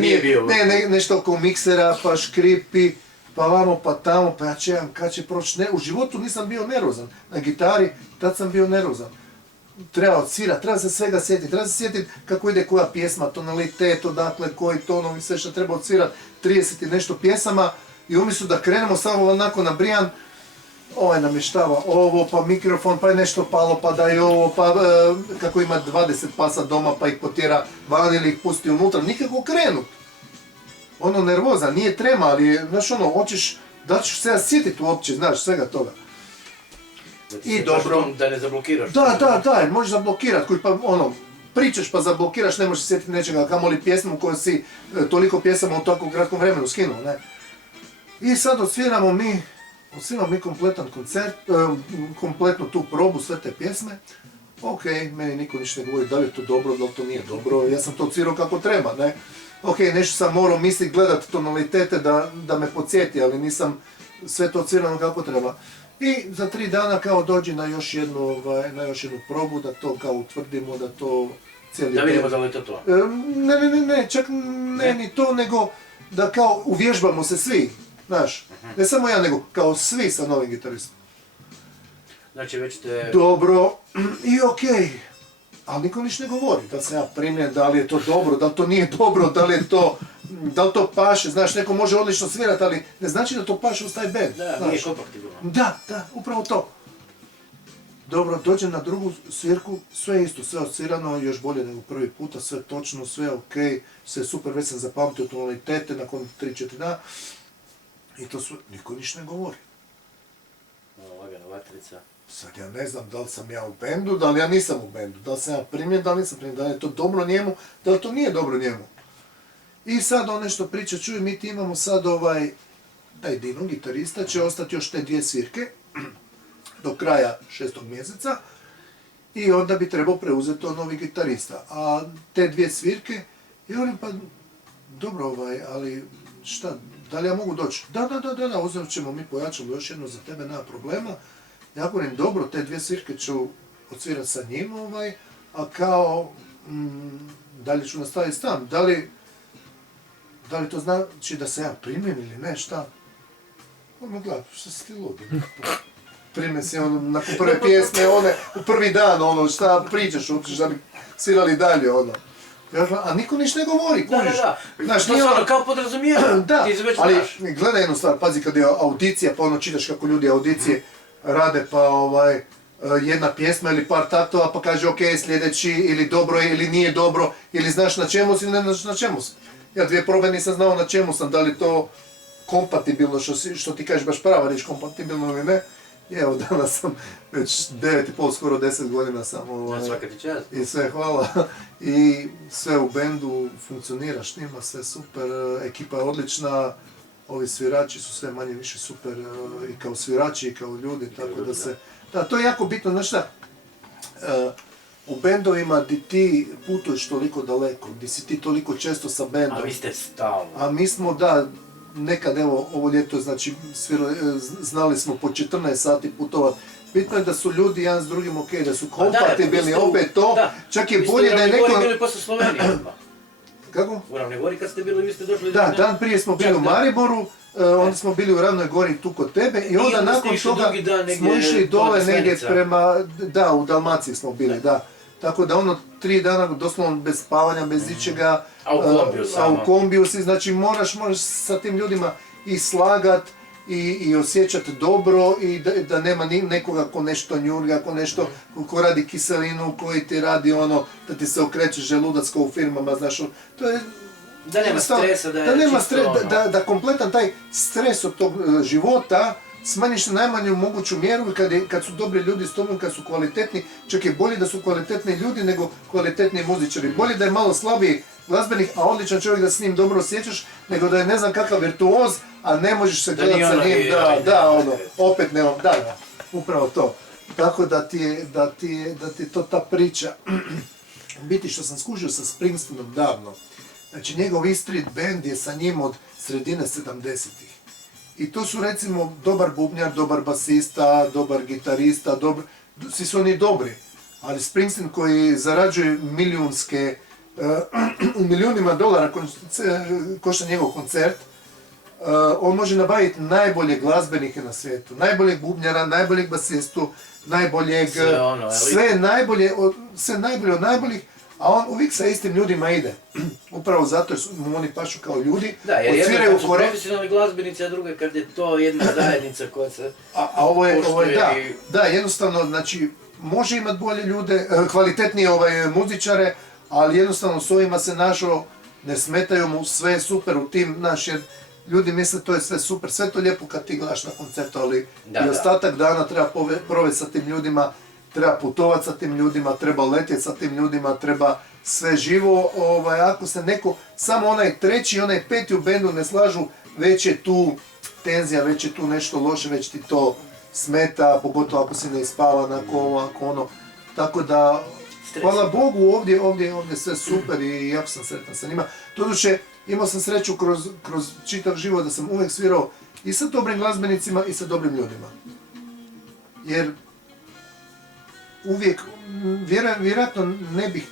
Nije bio vrta. Ne, nešto oko miksera, pa škripi, pa vamo, pa tamo, pa ja čekam kad će proći. U životu nisam bio nervozan. Na gitari, tad sam bio nervozan. Treba odsvirati, treba se svega sjetiti, treba se sjetiti kako ide koja pjesma, tonalitet, odakle, koji tonovi, sve što treba odsvirati, 30 i nešto pjesama i umjesto da krenemo samo onako na brijan, namještava ovo, pa mikrofon, pa je nešto palo, pa da je ovo, pa kako ima 20 pasa doma, pa ih potjera van ili ih pusti unutra, nikako krenut. Nervoza, nije trema, ali, znaš hoćeš, da ćeš se ja sjetiti uopće, znaš, svega toga. I dobro. Da ne zablokiraš. Da, možeš zablokirat, koji pa ono, pričaš pa zablokiraš, ne možeš se sjetiti nečega, kamoli pjesmu koju si toliko pjesama u tako kratkom vremenu skinuo, ne. I sad odsviramo mi kompletan koncert, kompletnu tu probu, sve te pjesme. Ok, meni niko ništa ne govori da li je to dobro, da li to nije dobro, ja sam to odsvirao kako treba, ne. Ok, nešto sam morao misliti, gledat tonalitete da me podsjeti, ali nisam sve to odsvirano kako treba. I za 3 dana kao dođi na još jednu probu, da to kao utvrdimo, da to cijeli... Da vidimo da li je to. Ne, čak ne ni to, nego da kao uvježbamo se svi, znaš. Ne samo ja, nego kao svi sa novim gitaristom. Znači već te... Dobro, i okej. Ali niko ništa ne govori, da sam ja primljen, da li je to dobro, da li to nije dobro, da li to paše, znaš, neko može odlično svirati, ali ne znači da to paše uz taj band. Da, nije kompatibilno. Da, upravo to. Dobro, dođem na drugu svirku, sve isto, sve odsvirano, još bolje nego prvi puta, sve točno, sve okej, sve super, već sam zapamtio tonalitete nakon 3-4 dana. I to sve, niko ništa ne govori. Lagana vatrica. Sad ja ne znam da li sam ja u bendu, da li ja nisam u bendu, da li sam ja primljen, da li nisam primljen, da li je to dobro njemu, da li to nije dobro njemu. I sad on nešto priča, čuj, mi ti imamo sad taj Dino, gitarista, će ostati još te 2 svirke do kraja 6. mjeseca i onda bi trebao preuzeti to novi gitarista. A te 2 svirke, i on pa dobro ali šta, da li ja mogu doći? Da, uzet ćemo mi pojačalo još jedno za tebe, nema problema. Ja govorim, dobro, te 2 svirke ću odsvirati sa njim, a kao, dalje ću nastaviti tam. Da li to znači da se ja primim ili ne, šta? On me gleda, šta si ti ludi? Prime si nakon prve pjesme, u prvi dan, šta pričaš, uopće da bi svirali dalje, a niko ništa ne govori, kužiš. Da, to se kao podrazumijeva, ti se već ali znaš. Gledaj jednu stvar, pazi kad je audicija, pa čitaš kako ljudi audicije rade, pa jedna pjesma ili par taktova, pa kaže ok, sljedeći, ili dobro je, ili nije dobro, ili znaš na čemu si, ili ne znaš na čemu si. Ja 2 probe nisam znao na čemu sam, da li to kompatibilno, što ti kažeš baš prava riječ, kompatibilno ili ne. I evo, danas sam već 9,5, skoro 10 godina sam Svaka ti čast. i sve hvala. I sve u bendu funkcionira, štima, sve super, ekipa je odlična, ovi svirači su sve manje više super i kao svirači i kao ljudi, tako da se... Da, to je jako bitno, znaš šta, u bendovima di ti putuješ toliko daleko, di si ti toliko često sa bendom. A vi ste stalno. A mi smo, nekad, evo, ovo ljeto, znači, znali smo po 14 sati putovat. Bitno je da su ljudi jedan s drugim ok, da su kompatibilni, opet to, čak je bolje da je neko... Vi ste bili posle Slovenije. Kako? U Ravnoj Gori kad ste bili, vi ste došli... Da, dan prije smo bili u Mariboru, onda smo bili u Ravnoj Gori tu kod tebe i onda nakon toga smo išli dole negdje prema... Da, u Dalmaciji smo bili, da. Tako da 3 dana doslovno bez spavanja, bez ičega, a u kombiju si, znači moraš sa tim ljudima i slagat i osjećati dobro i da nema nekoga ko nešto njurga, ko radi kiselinu, koji ti radi da ti se okreće želudac kao u firmama, znaš, to je... Da nema stresa, da kompletan taj stres od tog života smanjiš na najmanju moguću mjeru kad su dobri ljudi s tobom, kad su kvalitetni, čak je bolje da su kvalitetni ljudi nego kvalitetni muzičari. Bolje da je malo slabiji glazbenik, a odličan čovjek da s njim dobro osjećaš, nego da je ne znam kakav virtuoz, a ne možeš se gledati sa njim, opet ne, upravo to. Tako da ti je to ta priča. U biti što sam skužio sa Springsteenom davno, znači njegov E Street Band je sa njim od sredine 70-ih. I to su recimo dobar bubnjar, dobar basista, dobar gitarista, svi su oni dobri. Ali Springsteen koji zarađuje u milijunima dolara košta njegov koncert, on može nabaviti najbolje glazbenike na svijetu, najboljeg bubnjara, najboljeg basistu, najboljeg, sve najbolje od najboljih, a on uvijek sa istim ljudima ide. Upravo zato jer mu oni pašu kao ljudi. Da, jer jedno kad su profesionalni glazbenici, a drugo kad je to jedna zajednica koja se poštuje. Da, jednostavno, znači, može imati bolje ljude, kvalitetnije muzičare, ali jednostavno s ovima se našao, ne smetaju mu, sve super u tim, ljudi misle to je sve super, sve to lijepo kad ti gledaš na koncertu, ali Da, i ostatak dana treba provesti sa tim ljudima, treba putovati sa tim ljudima, treba letjeti sa tim ljudima, treba sve živo, ako se neko, samo onaj treći, onaj peti u bendu ne slažu, već je tu tenzija, već je tu nešto loše, već ti to smeta, pogotovo ako si ne ispava nakon ovo, ako ono, tako da, hvala Bogu, ovdje sve super i jako sam sretan sa njima. Doduše, imao sam sreću kroz čitav život da sam uvijek svirao i sa dobrim glazbenicima i sa dobrim ljudima. Jer uvijek, vjerojatno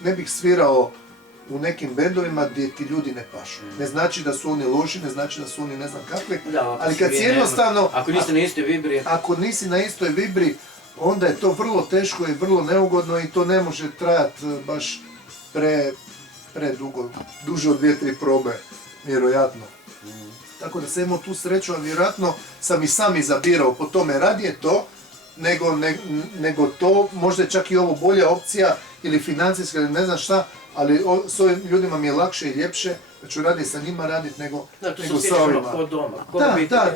ne bih svirao u nekim bendovima gdje ti ljudi ne pašu. Ne znači da su oni loši, ne znači da su oni ne znam kakvi, ali kad si jednostavno... Ako nisi na istoj vibri... Ako nisi na istoj vibri, onda je to vrlo teško i vrlo neugodno i to ne može trajati baš predugo, duže od 2-3 probe, vjerojatno. Tako da sam imao tu sreću, a vjerojatno sam i sam izabirao po tome radije to, nego to, možda je čak i ovo bolja opcija ili financijska ili ne znam šta, ali s ovim ljudima mi je lakše i ljepše, da ću radije sa njima raditi nego sa ovima. Kod doma.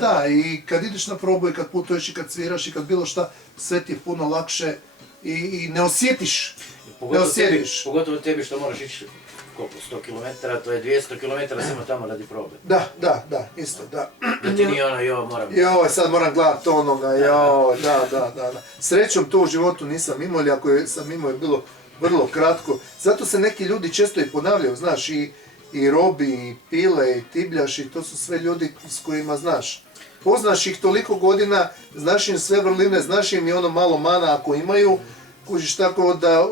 Da, i kad ideš na probu i kad putuješ i kad sviraš i kad bilo šta, sve ti je puno lakše i ne osjetiš. Pogotovo tebi što moraš ići koliko, 100 km, to je 200 km samo tamo radi probe. Da, isto, da. Da ti nije ono, moram... sad moram gledati onoga, da. Srećom to u životu nisam imao, ili ako sam imao je bilo vrlo kratko. Zato se neki ljudi često i ponavljaju, znaš, i Robi, i Pile, i Tibljaš, i to su sve ljudi s kojima znaš. Poznaš ih toliko godina, znaš im sve vrline, znaš im i ono malo mana ako imaju, kužiš tako da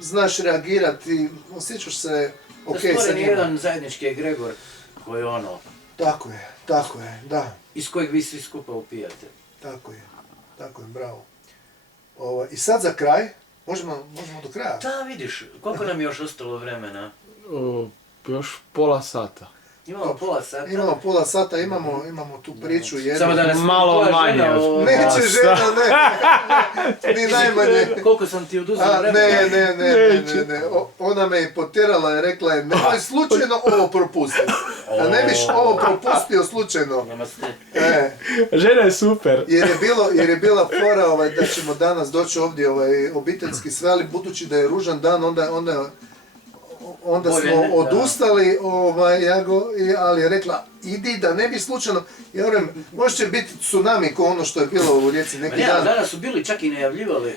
znaš reagirati, osjećaš se ok sa njima. Da stvoren je jedan zajednički egregor koji je ono... Tako je, da. Iz kojeg vi svi skupa upijate. Tako je, bravo. I sad za kraj, možemo do kraja. Da, vidiš, koliko nam je još ostalo vremena? Još pola sata. Imamo pola sata, imamo tu priču jednu. Samo da nas malo manje. Neće žena, ne. Ni najmanje. Koliko sam ti oduzela vremena? Ne. Ona me je potjerala i rekla je, nemoj slučajno ovo propustiti. Da ne biš ovo propustio slučajno. Žena je super. Jer je bila fora da ćemo danas doći ovdje obiteljski sve, ali budući da je ružan dan, onda smo odustali, ali je rekla, idi da ne bi slučajno, ja vjerujem, možda će biti tsunami ko ono što je bilo u Rijeci neki dan. Danas su bili čak i najavljivali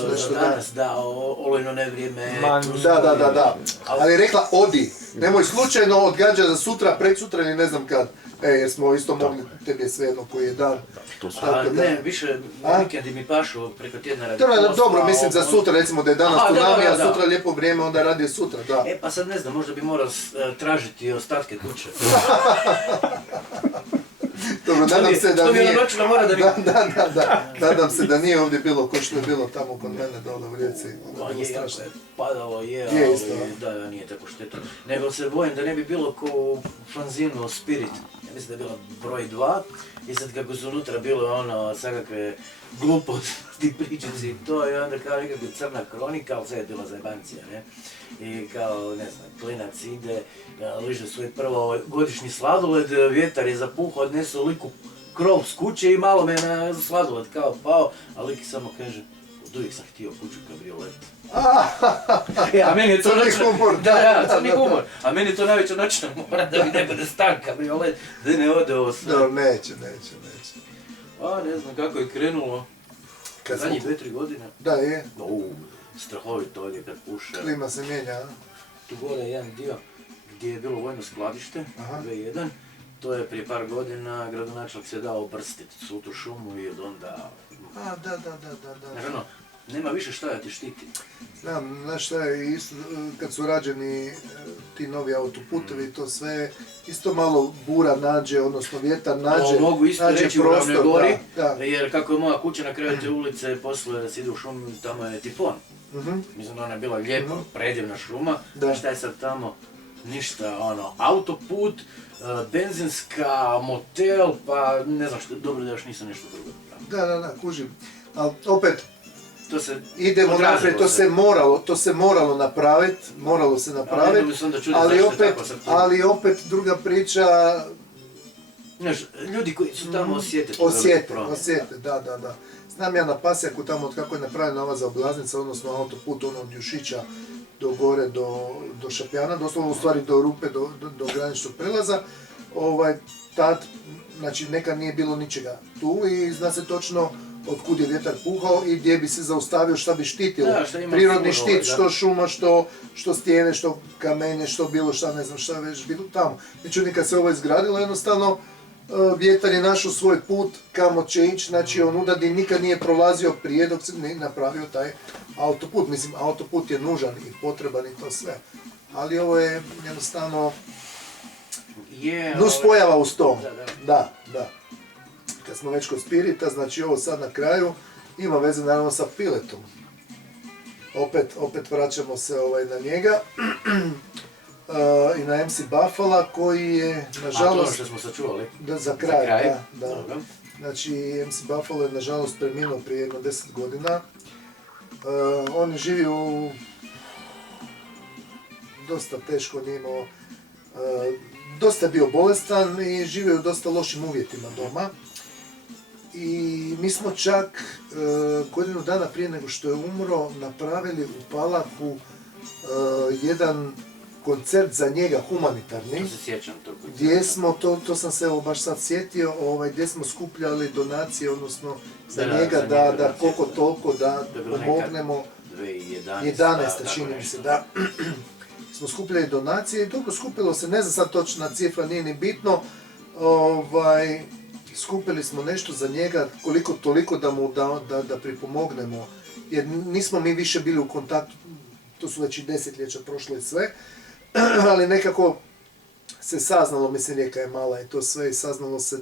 su nešto danas, da, olojno nevrijeme. Da, ali je rekla, odi, nemoj slučajno odgađa za sutra, preksutra ili ne znam kad. Jer smo isto mogli, tebi je svejedno koji je dan. Ne, više vikendi mi pašu preko tjedna radi posla. Dobro, mislim za sutra, recimo da je danas tsunami, a sutra lijepo vrijeme, onda radi sutra, da. Pa sad ne znam, možda bi morao tražiti ostatke kuće. Dobro, nadam se da nije... Noćno mora da mi... Da, nadam se da nije ovdje bilo ko što je bilo tamo kod mene dole u Rijeci. Padalo, ali da, nije tako štetno. Nego se bojim da ne bi bilo ko u fanzinu Spirit. Ja mislim da je bila broj 2 i sad kako su unutra bilo svakakve gluposti, pričici i to i onda kao nekakva crna kronika, ali sve je bila zajebancija, ne? I kao, ne znam, klinac ide, liže svoj prvo godišnji sladoled, vjetar je zapuhao, odnesu liku krov s kuće i malo me na sladoled kao pao, a lik samo kaže, od uvijek sam htio kuću kabriolet. A meni je to noćna... crni humor. A meni je to najveća noćna mora da mi ne bude stan kabriolet, da ne ode ovo sve. Da, neće. Ne znam kako je krenulo. Zadnjih 2-3 godine. Da, je. Strahovito ovdje kad puše. Klima se mijenja, a? Tu gore je jedan dio gdje je bilo vojno skladište, 2.1. To je prije par godina gradonačelnik se dao obrstiti svu tu šumu i od onda... Da. Naravno, nema više šta da ti štiti. Znam, znaš šta je, isto, kad su rađeni ti novi autoputevi, to sve isto malo bura nađe, odnosno vjetar nađe. To mogu isto reći u Ravnoj Gori, jer kako je moja kuća na kraju te ulice, posle da se ide u šumu, tamo je tifon. Mislim, ona je bila lijepa, predivna šuma, šta je sad tamo? Ništa, autoput, benzinska, motel, pa ne znam što, dobro da još nisam nešto drugo. Da, kužim. Ali opet, to se idemo naprijed, to se moralo napraviti, ali opet druga priča, Znaš, ljudi koji su tamo osjete tu veliku Osjete, promjenu. osjete, da. Znam ja na Pasjaku tamo od kako je napravljena ova zaobilaznica, odnosno autoput od Jušića do gore, do Šapjana, doslovno u stvari do Rupe, do graničnog prelaza. Tad, znači nekad nije bilo ničega tu i zna se točno od kud je vjetar puhao i gdje bi se zaustavio, šta bi štitilo. Da, šta ima Prirodni puno, štit, da. što šuma, što stijene, što kamenje, što bilo šta, ne znam šta već bilo tamo. Međutim, kad se ovo izgradilo, jednostavno vjetar je našao svoj put kamo će ići, znači onuda gdje nikad nije prolazio prije dok se ne napravio taj autoput. Mislim, autoput je nužan i potreban i to sve. Ali ovo je jednostavno nuspojava uz to. Da. Kad smo već kod Spirita, znači ovo sad na kraju ima veze naravno sa Piletom. Opet vraćamo se na njega. I na MC Buffalo koji je, nažalost... A to što smo sačuvali? Za kraj. Da. Dobro. Znači, MC Buffalo je nažalost preminuo prije jedno 10 godina. On je živio u... dosta teško, nije imao... dosta je bio bolestan i živio u dosta lošim uvjetima doma. I mi smo čak godinu dana prije nego što je umro napravili u Palaku jedan koncert za njega humanitarni. To se sjećam tog koncerta. Gdje smo, to sam se evo baš sad sjetio, gdje smo skupljali donacije, odnosno za njega da koliko toliko da pomognemo. 2011. čini mi se, da. Smo skupljali donacije i dobro skupilo se, ne znam sad točna cifra, nije ni bitno. Skupili smo nešto za njega, koliko toliko da pripomognemo. Jer nismo mi više bili u kontaktu, to su već i desetljeća prošlo i sve. Ali nekako se saznalo, mislim rijeka je mala i to sve, i saznalo se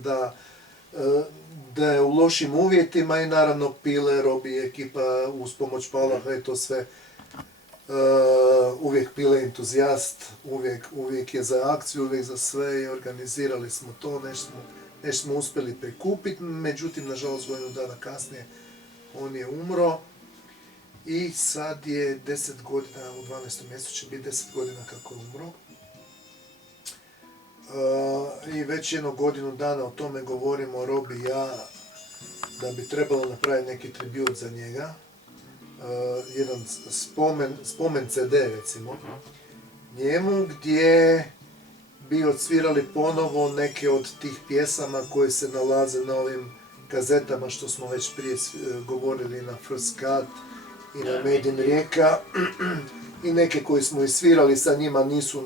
da je u lošim uvjetima i naravno Pile, Robi, ekipa uz pomoć Palaha i to sve. Uvijek Pile entuzijast, uvijek je za akciju, uvijek za sve i organizirali smo to, nešto smo uspjeli prikupiti, međutim, nažalost, godinu dana kasnije on je umro. I sad je 10 godina, u 12. mjesecu će biti 10 godina kako je umro. I već jedno godinu dana o tome govorimo, Robi i ja, da bi trebalo napraviti neki tribut za njega. Jedan spomen CD, recimo, njemu, gdje bi odsvirali ponovo neke od tih pjesama koje se nalaze na ovim kazetama što smo već prije govorili na First Cut i na Made in Rijeka i neke koje smo isvirali sa njima nisu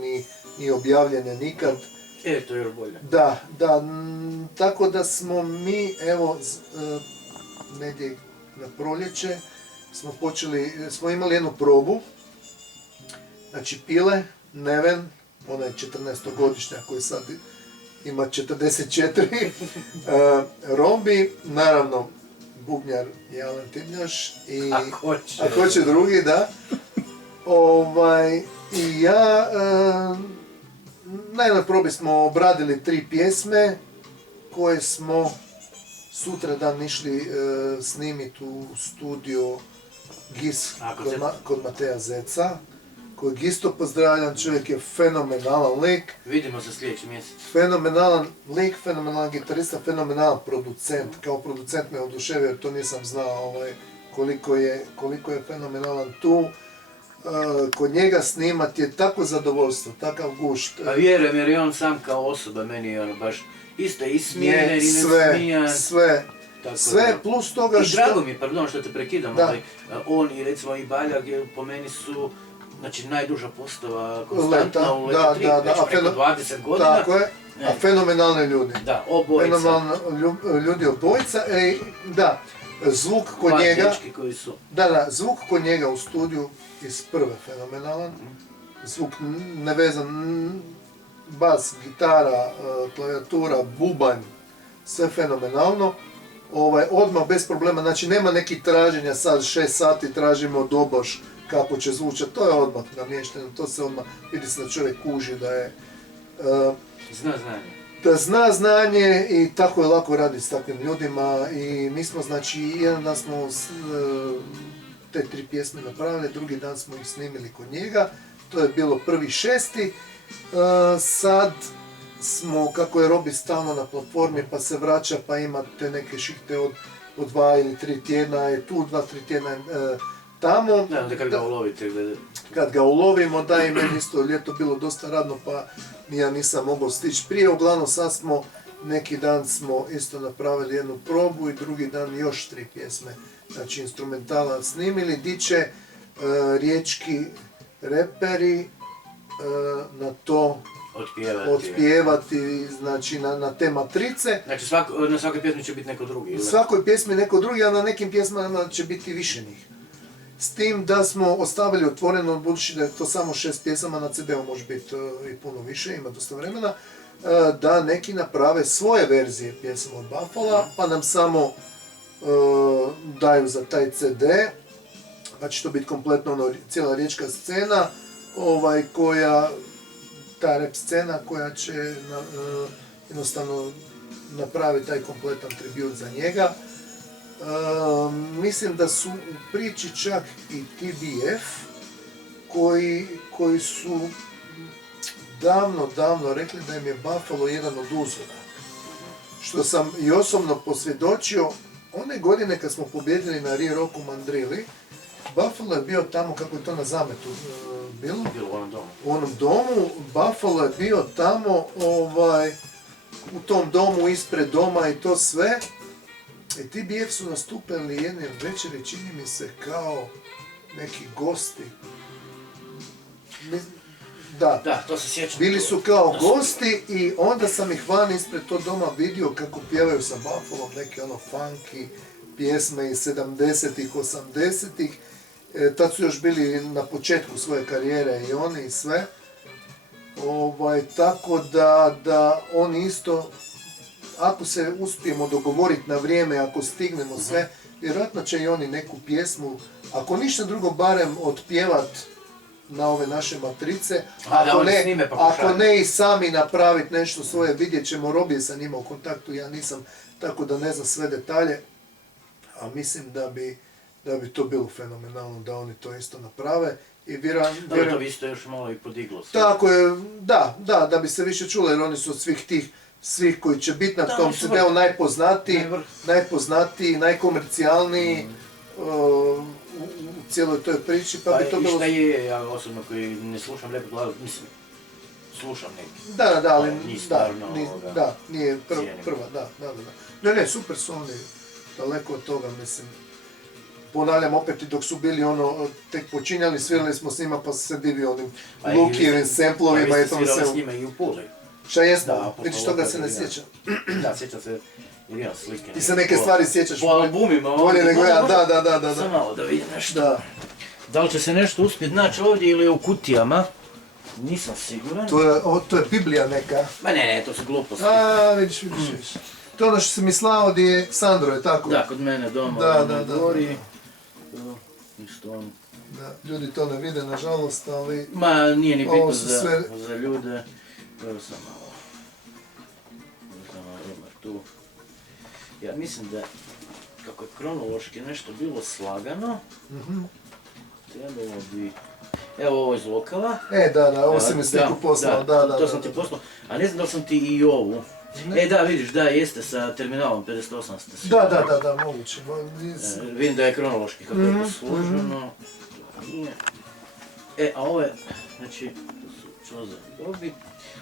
ni objavljene nikad. To je još bolje. Da, tako da smo mi, evo, negdje na proljeće, smo imali jednu probu, znači Pile, Neven, ona je 14-godišnja koji sad ima 44, Rombi, naravno, bubnjar je Alen Timnjaš i ako će drugi, da. I ja, na jednoj probi smo obradili 3 pjesme koje smo sutra dan išli snimiti u studio GIS kod Mateja Zeca, kojeg isto pozdravljam, čovjek je fenomenalan lik. Vidimo se sljedeći mjesec. Fenomenalan lik, fenomenalan gitarista, fenomenalan producent. Kao producent me oduševio jer to nisam znao koliko je fenomenalan tu. Kod njega snimati je tako zadovoljstvo, takav gušt. A vjerujem jer je on sam kao osoba, meni je baš isto ismijen i nesmijan. Sve plus toga što... I drago mi je, pardon što te prekidam, on i recimo i Baljak po meni su najduža postava konstantna u Leto 3, već preko 20 godina. Tako je, a fenomenalni ljudi. Da, obojica. Fenomenalni ljudi obojica, da, zvuk kod njega... dečki koji su. Da, zvuk kod njega u studiju iz prve fenomenalan. Zvuk nevezan, bas, gitara, klavijatura, bubanj, sve fenomenalno. Odmah bez problema, znači nema nekih traženja, sad 6 sati tražimo doboš kako će zvučati, to je odmah namješteno, to se odmah vidi se da čovjek kuži da je... Zna znanje. Da zna znanje i tako je lako raditi s takvim ljudima i mi smo, znači, jedan dan smo te 3 pjesme napravili, drugi dan smo ih snimili kod njega, to je bilo 1.6. Sad smo, kako je Robi stalno na platformi, pa se vraća, pa imate neke šihte od 2 ili 3 tjedna, je tu 2-3 tjedna tamo. Ne, onda kad ga ulovite, Kad ga ulovimo, da i meni isto ljeto bilo dosta radno, pa ja nisam mogao stići prije. Uglavnom sad smo, neki dan smo isto napravili jednu probu i drugi dan još 3 pjesme, znači instrumentala snimili, di će riječki reperi na to otpjevati, znači na te matrice. Znači na svakoj pjesmi će biti neko drugi, ili? U svakoj pjesmi neko drugi, a na nekim pjesmama će biti više njih. S tim da smo ostavili otvoreno, budući da je to samo 6 pjesama, na CD-u može biti i puno više, ima dosta vremena, da neki naprave svoje verzije pjesama od Buffalo, pa nam samo daju za taj CD, pa će to biti kompletno cijela riječka scena, koja, ta rap scena koja će jednostavno napraviti taj kompletan tribut za njega. Mislim da su u priči čak i TBF koji su davno rekli da im je Buffalo jedan od uzora. Što sam i osobno posvjedočio, one godine kad smo pobjedili na Rio Roku Mandrili, Buffalo je bio tamo, kako je to na Zametu bilo? Bilo u onom domu. U onom domu, Buffalo je bio tamo, u tom domu, ispred doma i to sve. I TBF su nastupili jedne večeri, čini mi se, kao neki gosti. Da, to se sjećam. Bili su kao gosti i onda sam ih van ispred tog doma vidio kako pjevaju sa Buffalom neke funky pjesme iz 70-ih, 80-ih. Tad su još bili na početku svoje karijere i oni i sve. Tako da oni isto, ako se uspijemo dogovoriti na vrijeme, ako stignemo sve, vjerojatno će i oni neku pjesmu, ako ništa drugo, barem otpjevat na ove naše matrice, ako ne i sami napraviti nešto svoje, vidjet ćemo, Robi je sa njima u kontaktu, ja nisam, tako da ne znam sve detalje, a mislim da bi to bilo fenomenalno da oni to isto naprave. I to bi isto još malo i podiglo se. Tako je, da bi se više čulo, jer oni su od svih koji će biti na tom CD-u najpoznatiji, najkomercijalniji u cijeloj toj priči, pa bi to bilo... I šta je, ja osobno koji ne slušam rap glavu, mislim, slušam neki. Da, ali nije prva, da. Ne, super su oni, daleko od toga, mislim. Ponavljam opet, i dok su bili tek počinjali, svirali smo s njima, pa se divio onim Lukijevim samplovima i tom sve. Vi ste svirali s njima i u Puli. Šta jesmo? Vidiš, toga se ne sjećam. Da, sjećam se, jer imam slike. Ti se neke stvari sjećaš po albumima. Bolje nego ja, da. Samo malo da vidim nešto. Da li će se nešto uspjeti naći ovdje ili u kutijama? Nisam siguran. To je Biblija neka. Ma ne, to su gluposti. Vidiš. To je ono što si mi slao gdje je Sandro, je tako? Da, kod mene doma. Da. Isto on. Da, ljudi to ne vide, nažalost, ali... Ma, nije ni bitno za ljude. Evo sam malo. Ima tu. Ja mislim da, kako je kronološki nešto bilo slagano, trebalo bi... Evo ovo iz lokala. Da, ovo si mi sliku poslao, da. To sam ti poslao, a ne znam da li sam ti i ovu. Da, vidiš, da, jeste sa terminalom 58 ste svi. Da, moguće. Vidim da je kronološki kako je posluženo. A ovo je, znači, to su Čoza i Robi,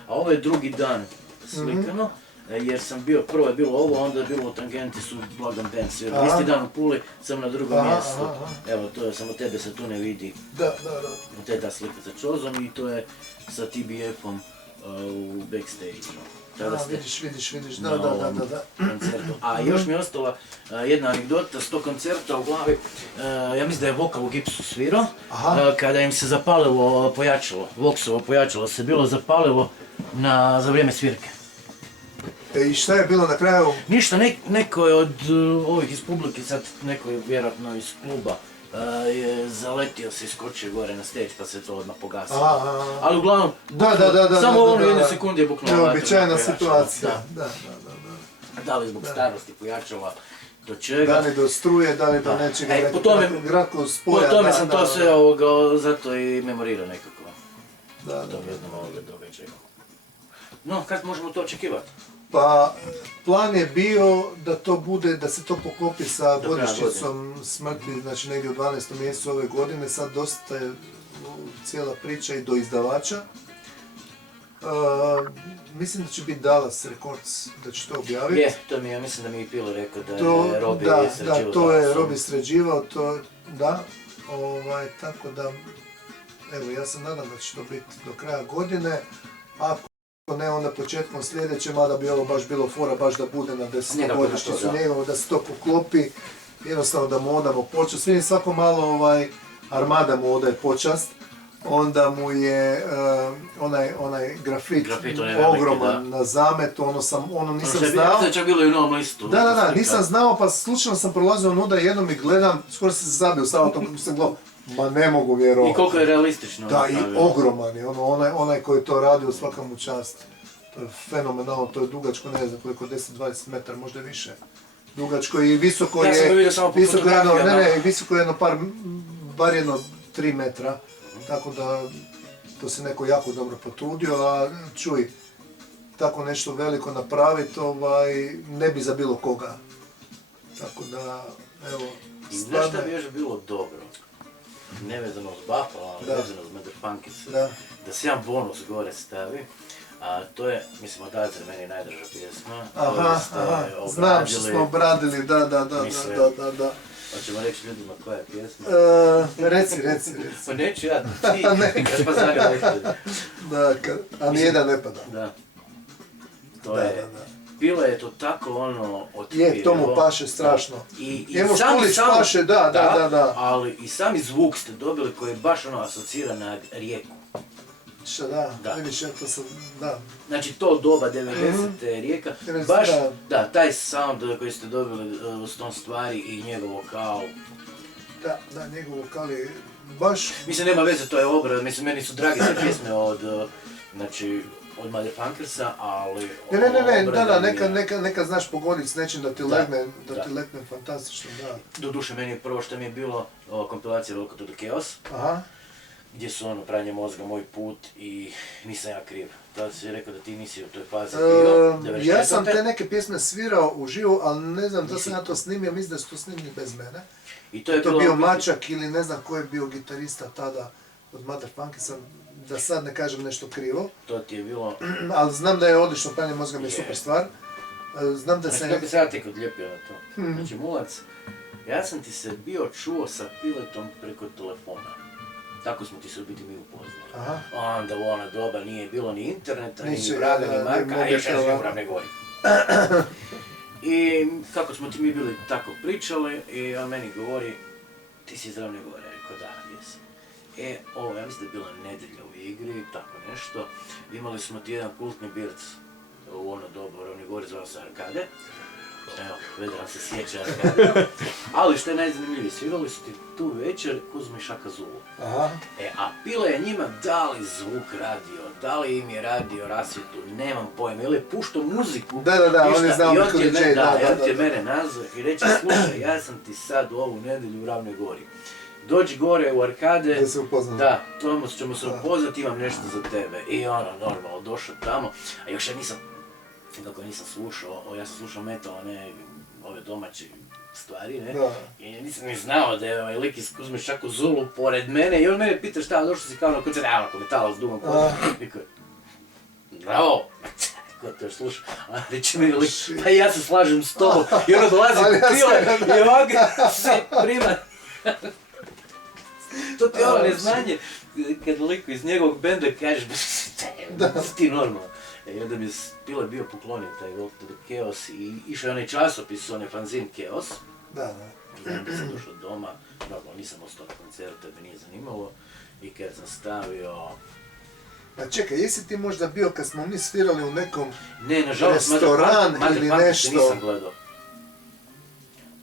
a ovo je drugi dan slikano, jer sam bio, prvo je bilo ovo, onda je bilo u Tangenti su Blagan Band svirali. Isti dan u Puli, sam na drugom mjestu. Evo, to je, samo tebe se tu ne vidi. Da. To je ta slika sa Čozom i to je sa TBF-om u backstage-u. Vidiš, da. Koncertu. A još mi je ostala jedna anegdota s tog koncerta u glavi. Ja mislim da je vokal u gipsu svirao, kada im se zapalilo pojačalo, Voxovo pojačalo se bilo zapalilo za vrijeme svirke. I šta je bilo na kraju? Ništa, neko je od ovih iz publike, sad neko je vjerojatno iz kluba, je zaletio se, iskočio gore na stage pa se to odmah pogasilo. Ali uglavnom, samo ono jedne sekunde je buknulo vatra. Neobičajna situacija. Da li zbog starosti pojačala, do čega? Da li do struje, da li do nečega, nekog kratkog spoja. Po tome sam to sve zato i memorirao nekako. To jednom ovoga događaja. No, kad možemo to očekivati? Pa, plan je bio da to bude, da se to poklopi sa Do kraja godišnjicom smrti, znači negdje u 12. mjesecu ove godine, sad dosta je cijela priča i do izdavača. Mislim da će biti Dallas Records, da će to objaviti. Je, to mi, ja mislim da mi je Pilo rekao da To, je Robi da, sređivao. da, to je Dallasom. Robi sređivao, to, da, tako da, evo, ja se nadam da će to biti do kraja godine, ako ne, onda početkom sljedeće, mada bi ovo baš bilo fora, baš da bude na 10. godišnjicu njegovu, da se to poklopi, jednostavno da mu odamo počast. Vidim svako malo Armada mu odaje počast, onda mu je onaj grafit ogroman na zametu, ono nisam znao. Ono što je bilo i u Novom listu. Da, nisam znao, pa slučajno sam prolazio onuda jednom i gledam, skoro sam se zabio s autom kako sam gledao, ma ne mogu vjerovati. I koliko je realistično. Da, i ogroman je, onaj koji to radi u svakamu čast. To je fenomenalno, to je dugačko, ne znam koliko, 10-20 metara, možda više. Dugačko i visoko je, ja sam ga vidio samo po fotografijama. visoko je bar jedno 3 metra. Tako da, to se neko jako dobro potrudio, a čuj, tako nešto veliko napraviti, ne bi za bilo koga. Tako da, evo, I znaš šta bi još bilo dobro? Nevezano uz Buffalo, ali vezano uz Mother Punkis, da se jedan bonus gore stavi, a to je, mislim, od Azer meni najdrža pjesma. Aha, znam što smo obradili, da. Hoćemo reći ljudima koja je pjesma? Reci. Pa neću ja, ti, pa zagrali. Da, a nijedan ne pada. Da. To je, bilo je to tako otkrivo. Je, to mu paše strašno. I Evo Škulić paše, da. Ali i sami zvuk ste dobili koji je baš asocira na rijeku. Da, vidiš, ja to sam, da. Znači to doba 90. Rijeka, baš, da, taj sound koji ste dobili s tom stvari i njegov vokal. Da, njegov vokal je baš... Mislim, nema veze, to je obrad, mislim, meni su drage sve pjesme od Mother Punkersa, ali... Neka znaš pogoditi s nečim da ti legne fantastično, da. Doduše, meni je prvo što mi je bilo kompilacija Welcome to the Chaos. Aha. Gdje su Pranje mozga, Moj put i Nisam ja kriv. Tada si rekao da ti nisi u toj fazi bio. Ja sam te neke pjesme svirao uživo, ali ne znam da sam ja to snimio, mislim da su to snimili bez mene. I to je bio Mačak ili ne znam ko je bio gitarista tada od Mother Punkisa, da sad ne kažem nešto krivo. To ti je bilo... Ali znam da je odlično, Pranje mozga mi je super stvar. Znam da se... Znači, kako se ja tek odlijepio na to. Znači, Mulac, ja sam ti se bio čuo sa Piletom preko telefona. Tako smo ti se u biti mi upoznali. Onda u ona doba nije bilo ni interneta, ni Vraga, ni Marka, a još ja živim u Ravnoj Gori. I kako smo ti mi bili tako pričali, i on meni govori, ti si iz Ravne Gore, rekao da, jesam. Ja mislim da je bila nedjelja u igri, tako nešto. Imali smo ti jedan kultni birc u ono dobu u Ravnoj Gori, zvao se Arkade. Evo, Vedran se sjeća Arkade. Ali što je najzanimljivije, svirali su ti tu večer Kuzma i Šaka Zulu. A Pile je njima da li zvuk radio, da li im je radio rasvjetu, nemam pojma, ili je puštao muziku. Da, on je znao kako je DJ, da. I on ti je mene nazvao i reče, slušaj, ja sam ti sad ovu nedjelju u Ravnoj Gori. Dođi gore u Arkade, da se upoznamo. Da, ćemo se upoznati, imam nešto za tebe. I normalno, došao tamo, a još ja nisam slušao, ja sam slušao metal, ove domaće stvari, ne? I nisam ni znao da je lik iz Kuzme Šaku Zulu pored mene i on mene pita šta, došao si kao na koncert, ako metala s dugom kožom. Rekao, bravo, ko te još sluša? A reći mi lik, pa ja se slažem s tobom. I ono dolazi Pile i ovako se prima. To ti je neznanje, kad liku iz njegovog benda kažeš, ti normalno. I onda mi je Pile bio poklonio taj Welcome to the Chaos i išao je onaj časopis, onaj fanzin Chaos. Da. I onda sam došao doma, normalno nisam ostao na koncertu, me nije zanimalo. I kad sam stavio... A čekaj, jesi ti možda bio kad smo mi svirali u nekom restoran ili nešto?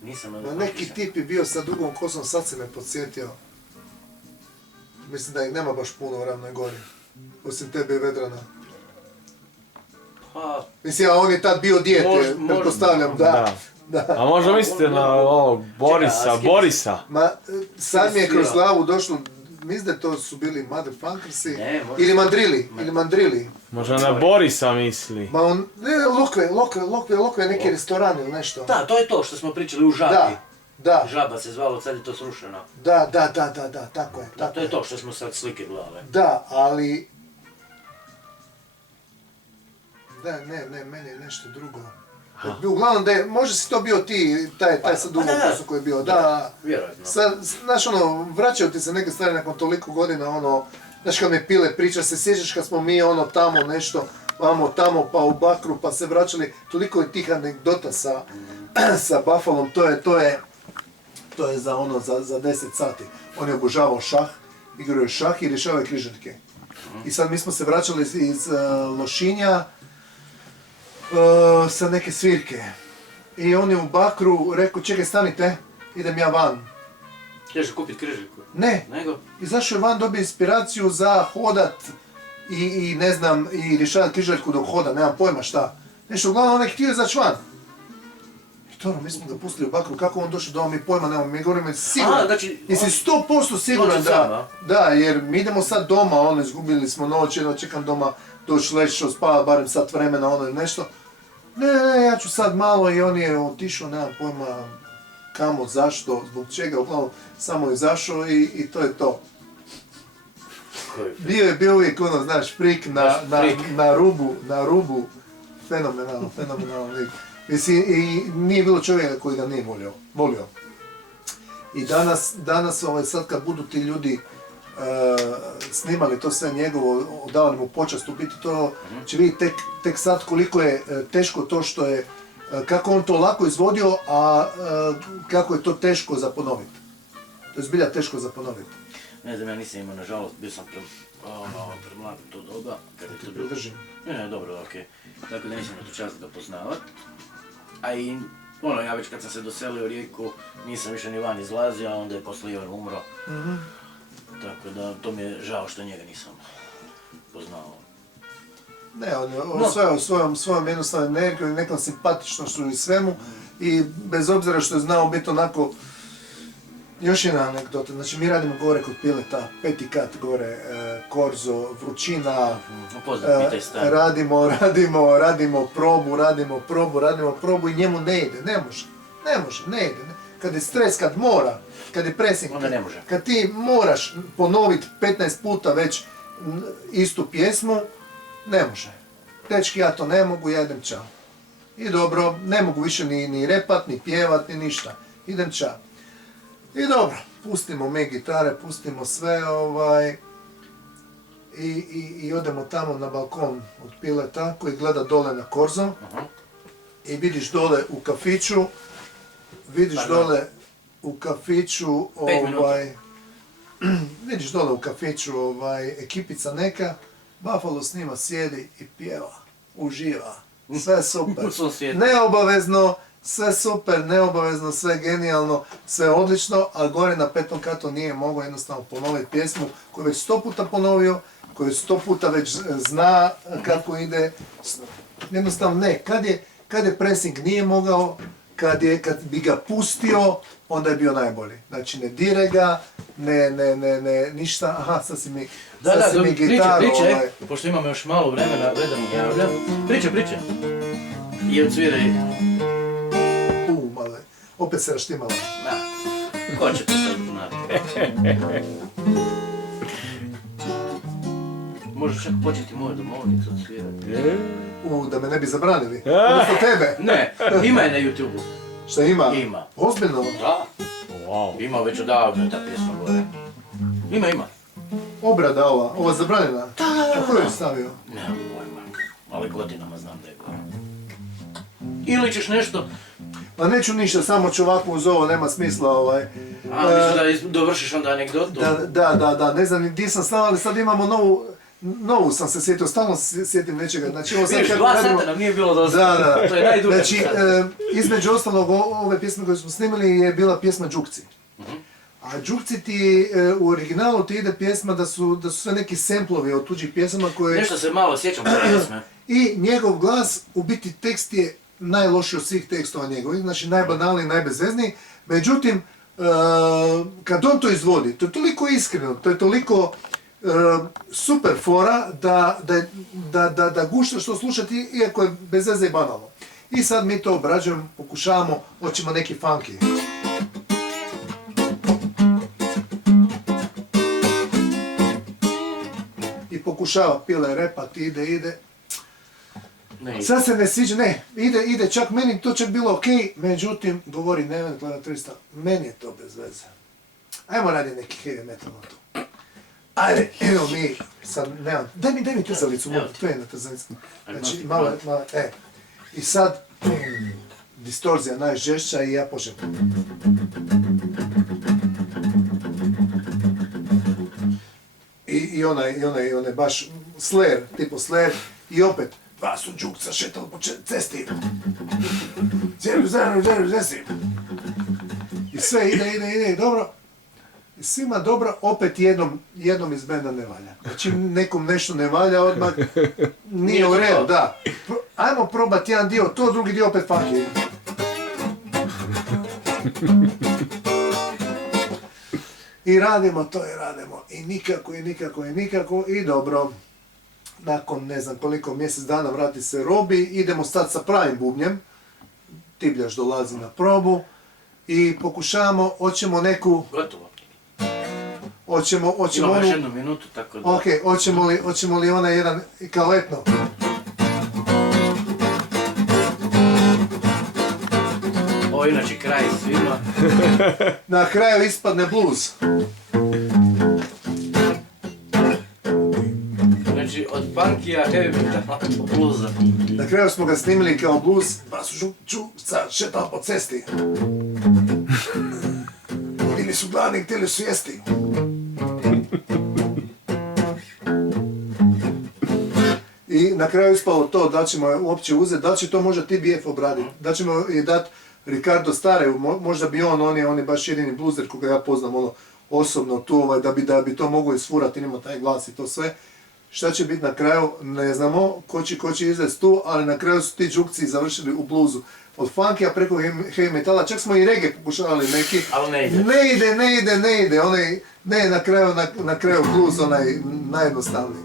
Nisam gledao. Neki tip je bio sa dugom kosom, sad se me podsjetio. Mislim da ih nema baš puno u Ravnoj Gori, osim tebe i Vedrana. Mislim, a on je tad bio dijete, pretpostavljam, da. A možda mislite na Borisa? Ma, sad mi je kroz glavu došlo mislim da to su bili Motherfunkersi, Ne, možda- ili Mandrili. Možda na Borisa misli. Ma on, ne, Lokve, neki restoran ili nešto. Da, to je to što smo pričali u Žabi. Da, Žaba se zvalo, sad je to srušeno. da, tako je. Da, to je to što smo sad slike gledali. Da, ali... Da, ne, meni je nešto drugo. Uglavnom da je, može si to bio ti, taj sad dugo posao koji je bio, da. Vjerojatno. Sad, znaš ono, vraćaju ti se neke stvari nakon toliko godina, ono, znaš kad me Pile priča, se sjećaš kad smo mi ono tamo nešto, vamo tamo pa u Bakru pa se vraćali, toliko je tih anegdota sa Buffalom, to je za ono, za 10 sati. On je obožavao šah, igrao je šah i rješavao je križaljke. I sad mi smo se vraćali iz Lošinja sa neke svirke. I on je u Bakru rekao, čekaj stanite, idem ja van. Htješ kupit križaljku? Ne, Nego? izašao je van, dobio inspiraciju za hodat i ne znam, i rješavati križaljku dok hoda, nemam pojma šta. Nešto, uglavnom on je htio izaći van. I to mi smo ga pustili u Bakru, kako on došao doma, mi pojma nemamo, mi govorimo siguran, znači... jesi 100% siguran da, jer mi idemo sad doma, ono, izgubili smo noć, jedno čekam doma, doći leći, spavati barem sat vremena, ono ili nešto. Ne, ja ću sad malo i on je otišao, nemam pojma kamo, zašto, zbog čega, uglavnom samo je izašao i to je to. Bio je uvijek ono, znaš, frik na rubu, fenomenalno lik. Mislim, i nije bilo čovjeka koji ga nije volio. I danas sad kad budu ti ljudi snimali to sve njegovo, davali mu počast, u biti to će vidjeti tek sad koliko je teško to što je, kako on to lako izvodio, a kako je to teško za ponoviti. To je zbilja teško za ponoviti. Ne znam, ja nisam imao, nažalost, bio sam premlad u to doba. Ti pridržim. Ne, dobro, okej. Tako da nisam imao tu čast ga poznavat. A i, ono, ja već kad sam se doselio u Rijeku, nisam više ni van izlazio, a onda je poslije Ivan umro. Tako da, to mi je žao što njega nisam poznao. Ne, on je svojom jednostavnom energijom i nekom simpatičnošću i svemu. I bez obzira što je znao biti onako, još jedna anegdota, znači mi radimo gore kod Pileta, 5. kat gore, Korzo, vrućina, radimo probu i njemu ne ide, ne ide. Kad je stres, kad mora, kad je pressing, kad ti moraš ponoviti 15 puta već istu pjesmu, ne može. Dečki, ja to ne mogu, ja idem čao. I dobro, ne mogu više ni repat, ni pjevat, ni ništa. Idem čao. I dobro, pustimo me gitare, pustimo sve, i odemo tamo na balkon od Pileta koji gleda dole na Korzo. I vidiš dole u kafiću, ekipica neka, Buffalo s njima sjedi i pjeva, uživa, sve super, neobavezno, sve super, neobavezno, sve genijalno, sve odlično, a gore na 5. katu nije mogao jednostavno ponoviti pjesmu koju je već 100 puta ponovio, koju 100 puta već zna kako ide, jednostavno ne, kad je pressing nije mogao, kad bi ga pustio, onda je bio najbolji. Znači ne dire ga, ništa, aha, sad si mi gitaru. Priče, pošto imamo još malo vremena, Vedar mi javlja. Priče. I odsviraj. Male, opet se raštimala. Da, ko će to sad znati? Možeš čak početi moju domovnicu odsvirati. Da me ne bi zabranili. Odnosno tebe. Ne, ima je na YouTube-u. Šta ima? Ima. Ozbiljno? Da. Ima već odavno ta pjesma gore. Ima. Obrada ova zabranjena? Da. Kako je stavio? Nemam pojma, ali godinama znam da je gore. Ili ćeš nešto... Pa neću ništa, samo ću ovako uz ovo, nema smisla misliš da dovršiš onda anegdotu? Da, ne znam gdje sam stao, ali sad imamo novu sam se sjetio, stalno se sjetim nečega. Znači, ovo sad vidiš, 2 sata nam nije bilo dosta. Da. To je najduže. Znači, između ostalog ove pjesme koje smo snimili je bila pjesma Đukci. A Đukci ti, u originalu ti ide pjesma da su sve neki semplovi od tuđih pjesama koje... Nešto se malo sjećam te pjesme. I njegov glas, u biti tekst je najlošiji od svih tekstova njegovih, znači najbanalniji, najbezvezniji. Međutim, kad on to izvodi, to je toliko iskreno, to je toliko super fora da gušta što slušati, iako je bez veze i banalno. I sad mi to obrađujemo, pokušavamo, hoćemo neki funky. I pokušava pile repat, ide. Sad se ne sviđa, ne, ide, čak meni to čak bilo okej, međutim, govori Neven Klana 300, meni je to bez veze. Ajmo raditi neki heavy metal na to. Ajde, evo mi, sad, nemam, daj mi trzalicu, to je na trzalicu. Znači, malo, I sad, distorzija najžešća i ja počnem. I onaj baš slayer, tipo slayer, i opet, dva su džukca šetali po cesti. Cesti. I sve ide, dobro. I svima dobro, opet jednom iz benda ne valja. Znači nekom nešto ne valja odmah, nije u redu, da. Ajmo probati jedan dio, to drugi dio opet funky. I radimo to i nikako i dobro. Nakon ne znam koliko mjesec dana vrati se Robi, idemo sad sa pravim bubnjem. Tibljaš dolazi na probu i pokušavamo, hoćemo neku... Gotovo. Hoćemo imamo još jednu minutu, tako da... Okej, hoćemo li onaj jedan kao etno? Ovo inače kraj svima. Na kraju ispadne blues. Znači, od punkija, heavy metala do bluza. Na kraju smo ga snimili kao blues, pa su čuca šetao po cesti. Bili su gladni, htjeli su jesti. I na kraju ispalo to, da ćemo je uopće uzeti, da će to možda TBF obraditi, da ćemo je dati Ricardo Stareju, možda bi on je baš jedini bluzer koga ja poznam osobno tu, da bi to mogo isfurati, ima taj glas i to sve. Šta će biti na kraju, ne znamo, ko će izvesti tu, ali na kraju su ti džukci završili u bluzu. Od funkija preko heavy metala, čak smo i reggae pokušavali neki. Ali ne ide. Ne ide, na kraju blues, onaj najjednostavniji.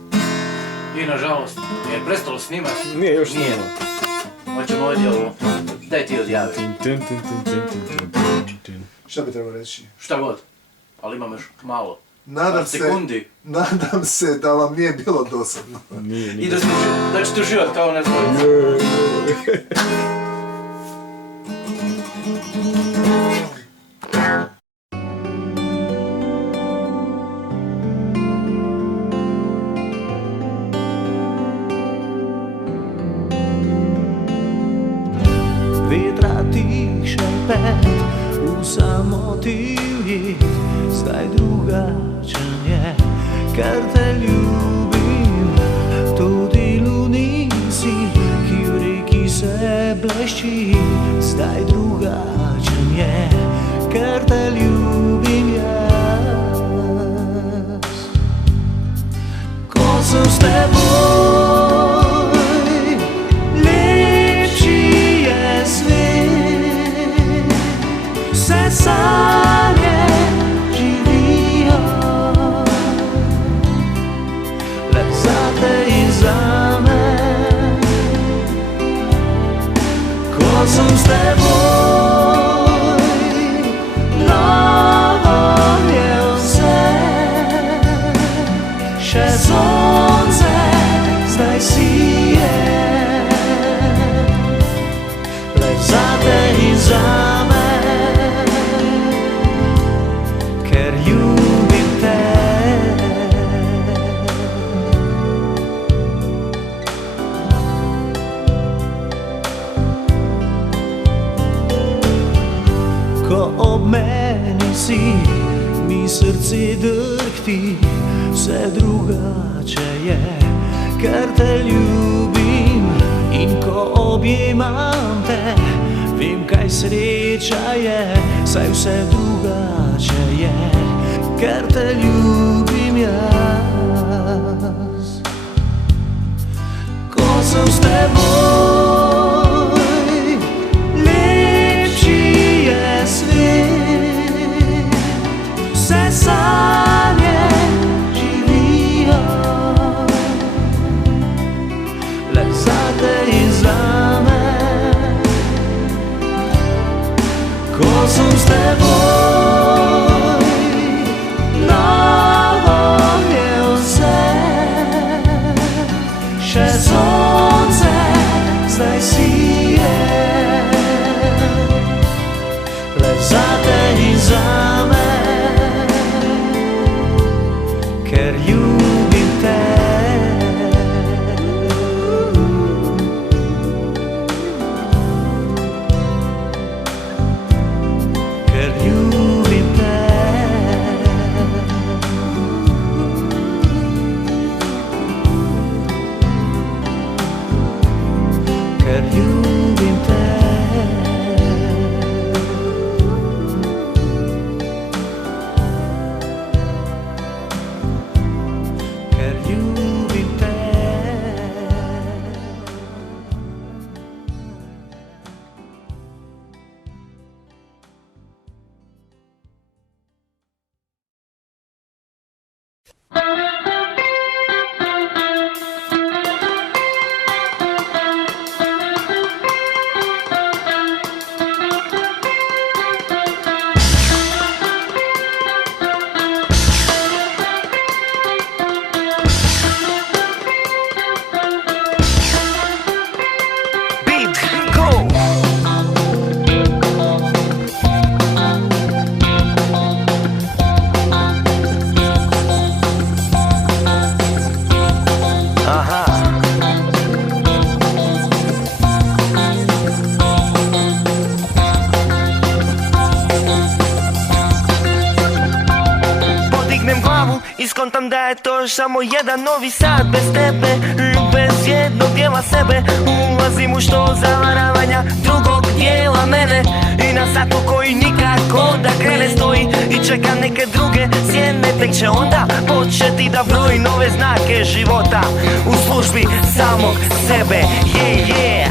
I nažalost, je prestalo snimati? Nije još snimati. Hoćemo ovdje ovo. Daj ti odjavi. Šta bi trebao reći? Šta god. Ali imam još malo. Nadam se da vam nije bilo dosadno. I da ćete uživati kao ne znam. Vjetra tiše pet u samoti uvijek, staj drugačan je, kar te ljubim, tudi lunisi, ki v reki se blešči, staj drugačan je, kar te ljubim jaz. Ko sem s teboj, sanje živijo, le za te i za me. Ko sem s teboj, novo je vse, še sonce zdaj sije, le za te i za me. Ob meni si, mi srce drhti, vse drugače je, ker te ljubim. In ko objemam te, vem kaj sreča je, saj vse drugače je, ker te ljubim jaz. Ko sem s teboj, lepši je svet, Iskontam da je to samo jedan novi sat bez tebe, bez jednog dijela sebe. Ulazim u što zavaravanja drugog dijela mene i na satu koji nikako da krene stoji i čeka neke druge sjene. Tek će onda početi da broji nove znake života u službi samog sebe. Yeah, yeah.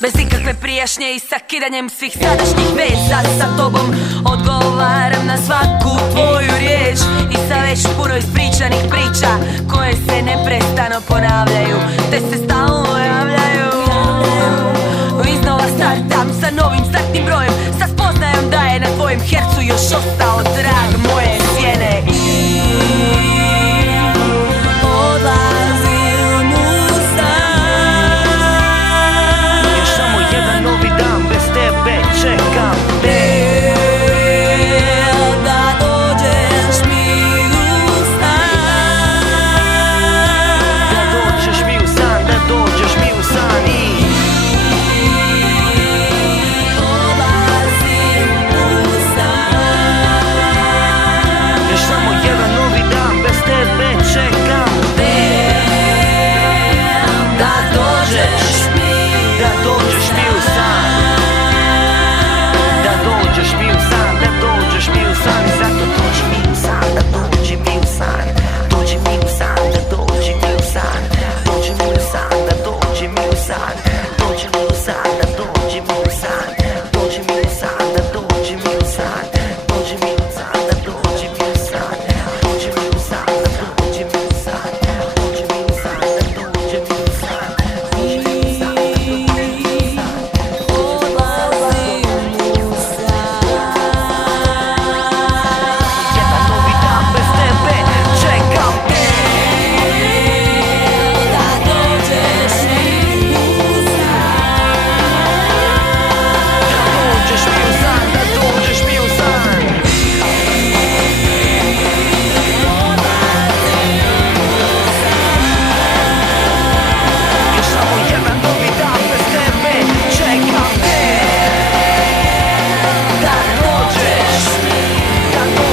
Bez ikakve prijašnje i sakidanjem svih sadašnjih veza sa tobom odgovaram na svaku tvoju riječ i sa već puno ispričanih priča koje se neprestano ponavljaju te se stalno javljaju. Iznova startam sa novim startnim brojem, sa spoznajom da je na tvojem hercu još ostao trag moje sjene. Čekam te da dođeš mi u san, da dođeš mi u san, da dođeš mi u san i odlazim u san. još samo jedan novi dan bez tebe čekam te Da dođeš mi u san, da dođeš mi u san, da dođeš mi u san i zato dođi mi u san, da dođi mi u san, dođi mi u san, da dođi mi u san, dođi mi u san, da dođi mi u san, dođi mi u san, da dođi mi u san, dođi mi u san, da dođi mi u san, dođi mi u san, da dođi mi u san, dođi mi u san, da dođi mi u san, dođi mi u san, da dođi mi u san,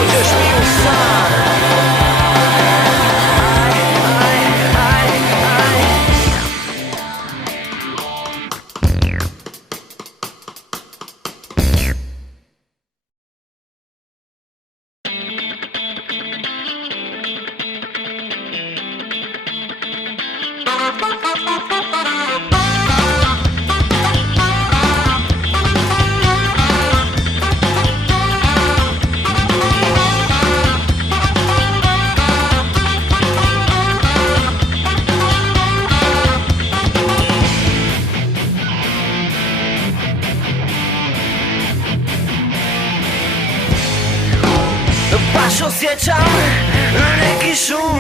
dođi mi u san. Baš osjećam neki šum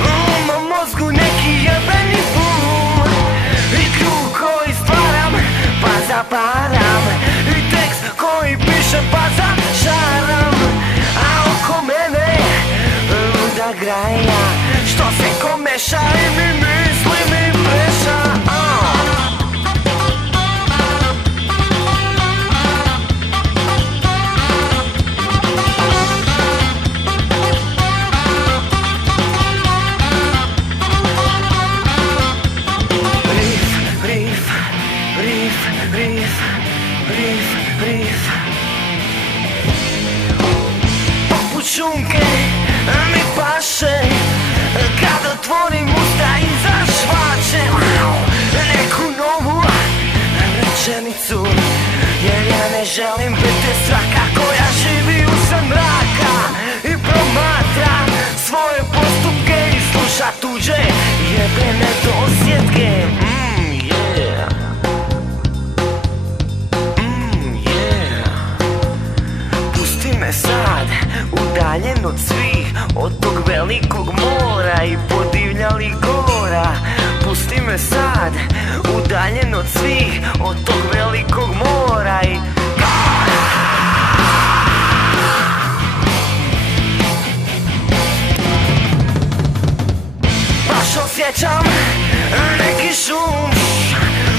u mom mozgu, neki jebeni bum i krug koji stvaram pa zaparam i tekst koji pišem pa zažaram, a oko mene luda graja što se komeša i mi misli mi preša. riff. Poput šunke mi paše kad otvorim usta i zašvačem neku novu rečenicu, jer ja ne želim biti svaka koja živi usred mraka i promatra svoje postupke i sluša tuđe jebene dosjetke. Pusti me sad, udaljen od svih, od tog velikog mora i podivljali gora. Pusti me sad, udaljen od svih, od tog velikog mora i gora. Baš osjećam neki šum,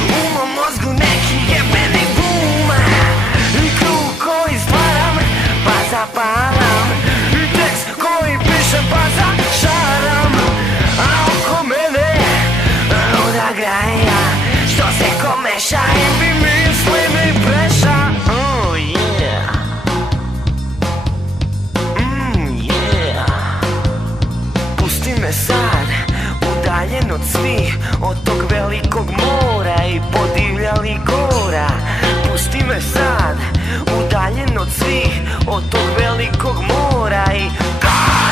u mom mozgu neki jebeni bum i krug koji stvaram pa zaparam i tekst koji pišem pa zašaram, a oko mene luda graja što se komeša i mi misli mi preša. Oh yeah, yeah. Pusti me sad, udaljen od svih, od tog velikog mora i podivljali gora. Pusti me sad, udaljen od svih, od tog velikog mora i gora.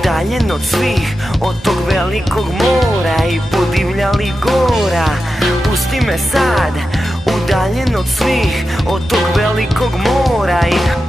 Udaljen od svih, od tog velikog mora i podivljali gora. Pusti me sad, udaljen od svih, od tog velikog mora i gora.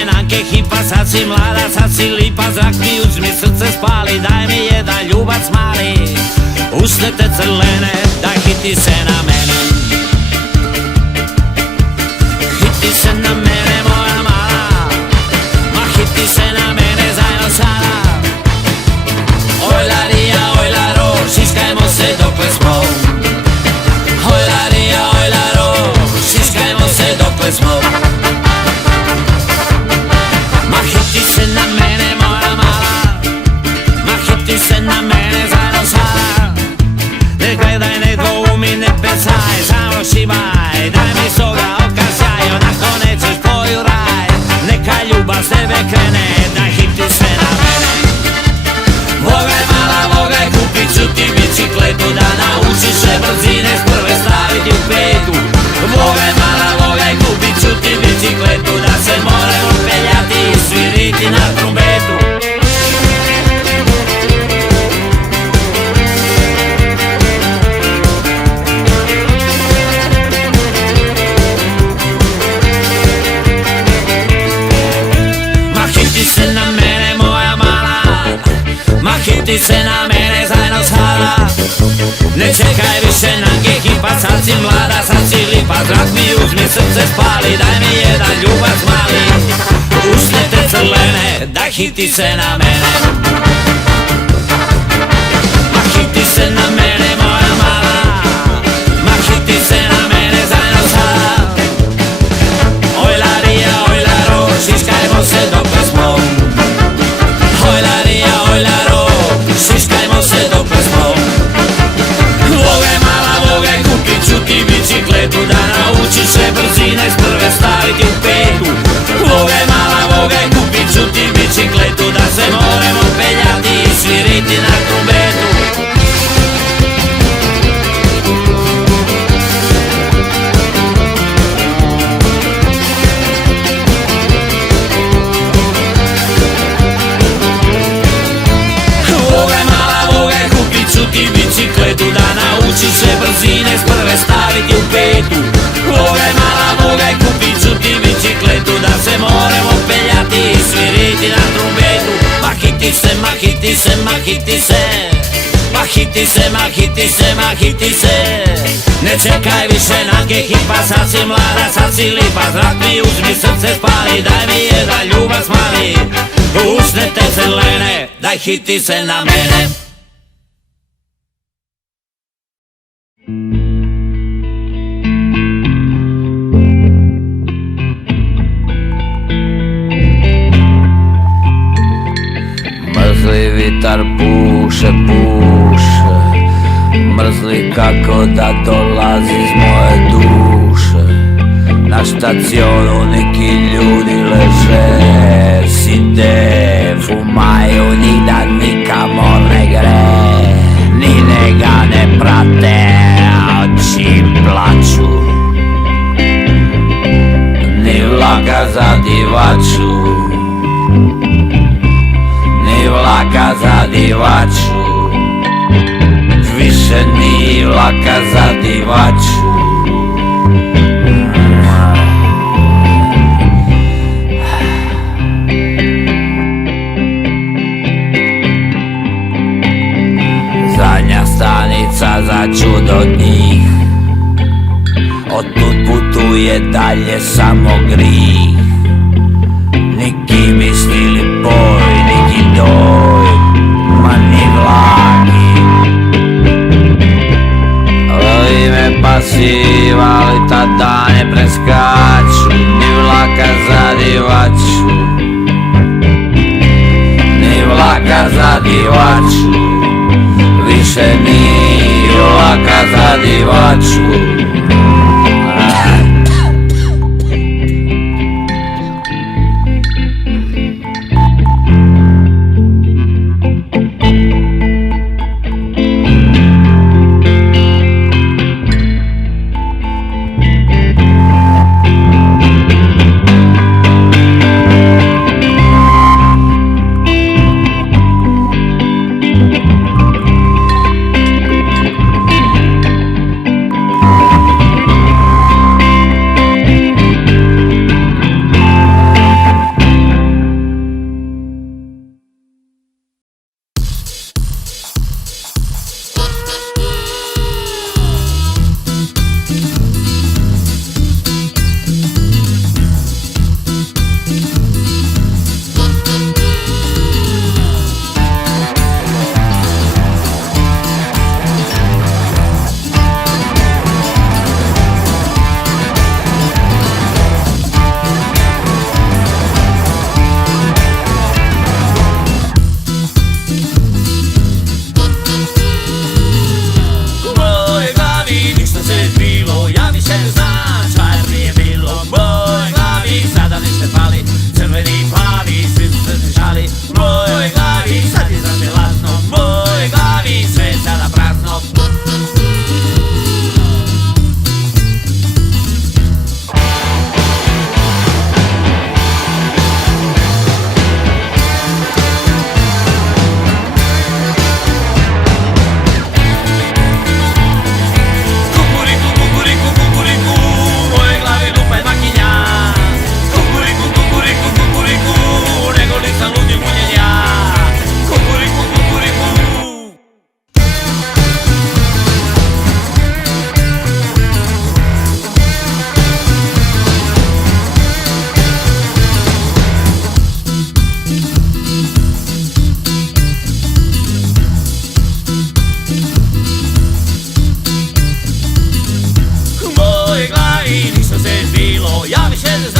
više nanke hipa, sad si mlada, sad si lipa, zrak mi uzmi, srce spali, daj mi jedan ljubac mali. Usne te crlene, da hiti se na mene. Hiti se na mene moja mala, ma hiti se na mene zajedno sada. Ojlarija, ojlaro, šiškajmo se dokle smo. Ojlarija, ojlaro, šiškajmo se dokle smo. Ma hiti se na mene moja mala, ma hiti se na mene zajedno sada. Ne gledaj, ne dvoumi, ne pecaj, samo šibaj, daj mi svoga oka sjaj, onako nećeš tvoj raj. Neka ljubav s tebe krene, da hiti se na mene. Vogaj mala, vogaj, kupit ću ti bicikletu, da naučiš se brzine s prve staviti u petu. Vogaj mala, vogaj, kupit ću ti bicikletu, da se moramo peljati i sviriti na trumbetu. Hiti se na mene moja mala, ma hiti se na mene zajedno sada. Ne čekaj više nanke hipa, sad si mlada, sad si lipa, zrak mi uzmi, srce spali, daj mi jedan ljubac mali. Usne te crlene, da hiti se na mene. Ma hiti se na mene moja mala, ma hiti se na mene zajedno sada. Ojlarija, ojlaro, šiškajmo se dokle smo. Ojlarija, ojlaro, šiškajmo se dokle smo. Vogaj mala, vogaj, kupit ću ti bicikletu, da naučiš se brzine s prve staviti u petu. Vogaj mala, vogaj, kupit ću ti bicikletu, da se moramo peljati i sviriti na trumbetu. Vogaj mala, vogaj, kupit ću ti bicikletu, da naučiš se brzine s prve staviti u petu. Vogaj mala, vogaj, kupit ću ti bicikletu, da se moramo peljati i sviriti na trumbetu. Ma hiti se, ma hiti se, ma hiti se, ma hiti se, ma hiti se, ma hiti se. Ne čekaj više nanke hipa, sad si mlada, sad si lipa, zrak mi uzmi, srce spali, daj mi jedan ljubac mali. Usne te crlene, daj hiti se na mene. Mrzli vitar puše, puše, mrzli kako da dolazi iz moje duše. Na štacionu neki ljudi leže, side, fumaju, ni da nikamo ne gre, ni njega ne prate, a oči plaču, ni vlaka za divaču, ni vlaka za divaču, više ni vlaka za divaču. Zadnja stanica za čudo od njih, odtud putuje dalje samo grih. Niki mislili boj, niki doj, ma ni vlagi. Voli me pasiva, ali tada ne preskaču, ni vlaka za divaču, ni vlaka za divaču, više ni vlaka za divaču. se šali. Mojoj glavi sad je zašte lasno, mojoj glavi sve je sada prazno. Ja više ne znam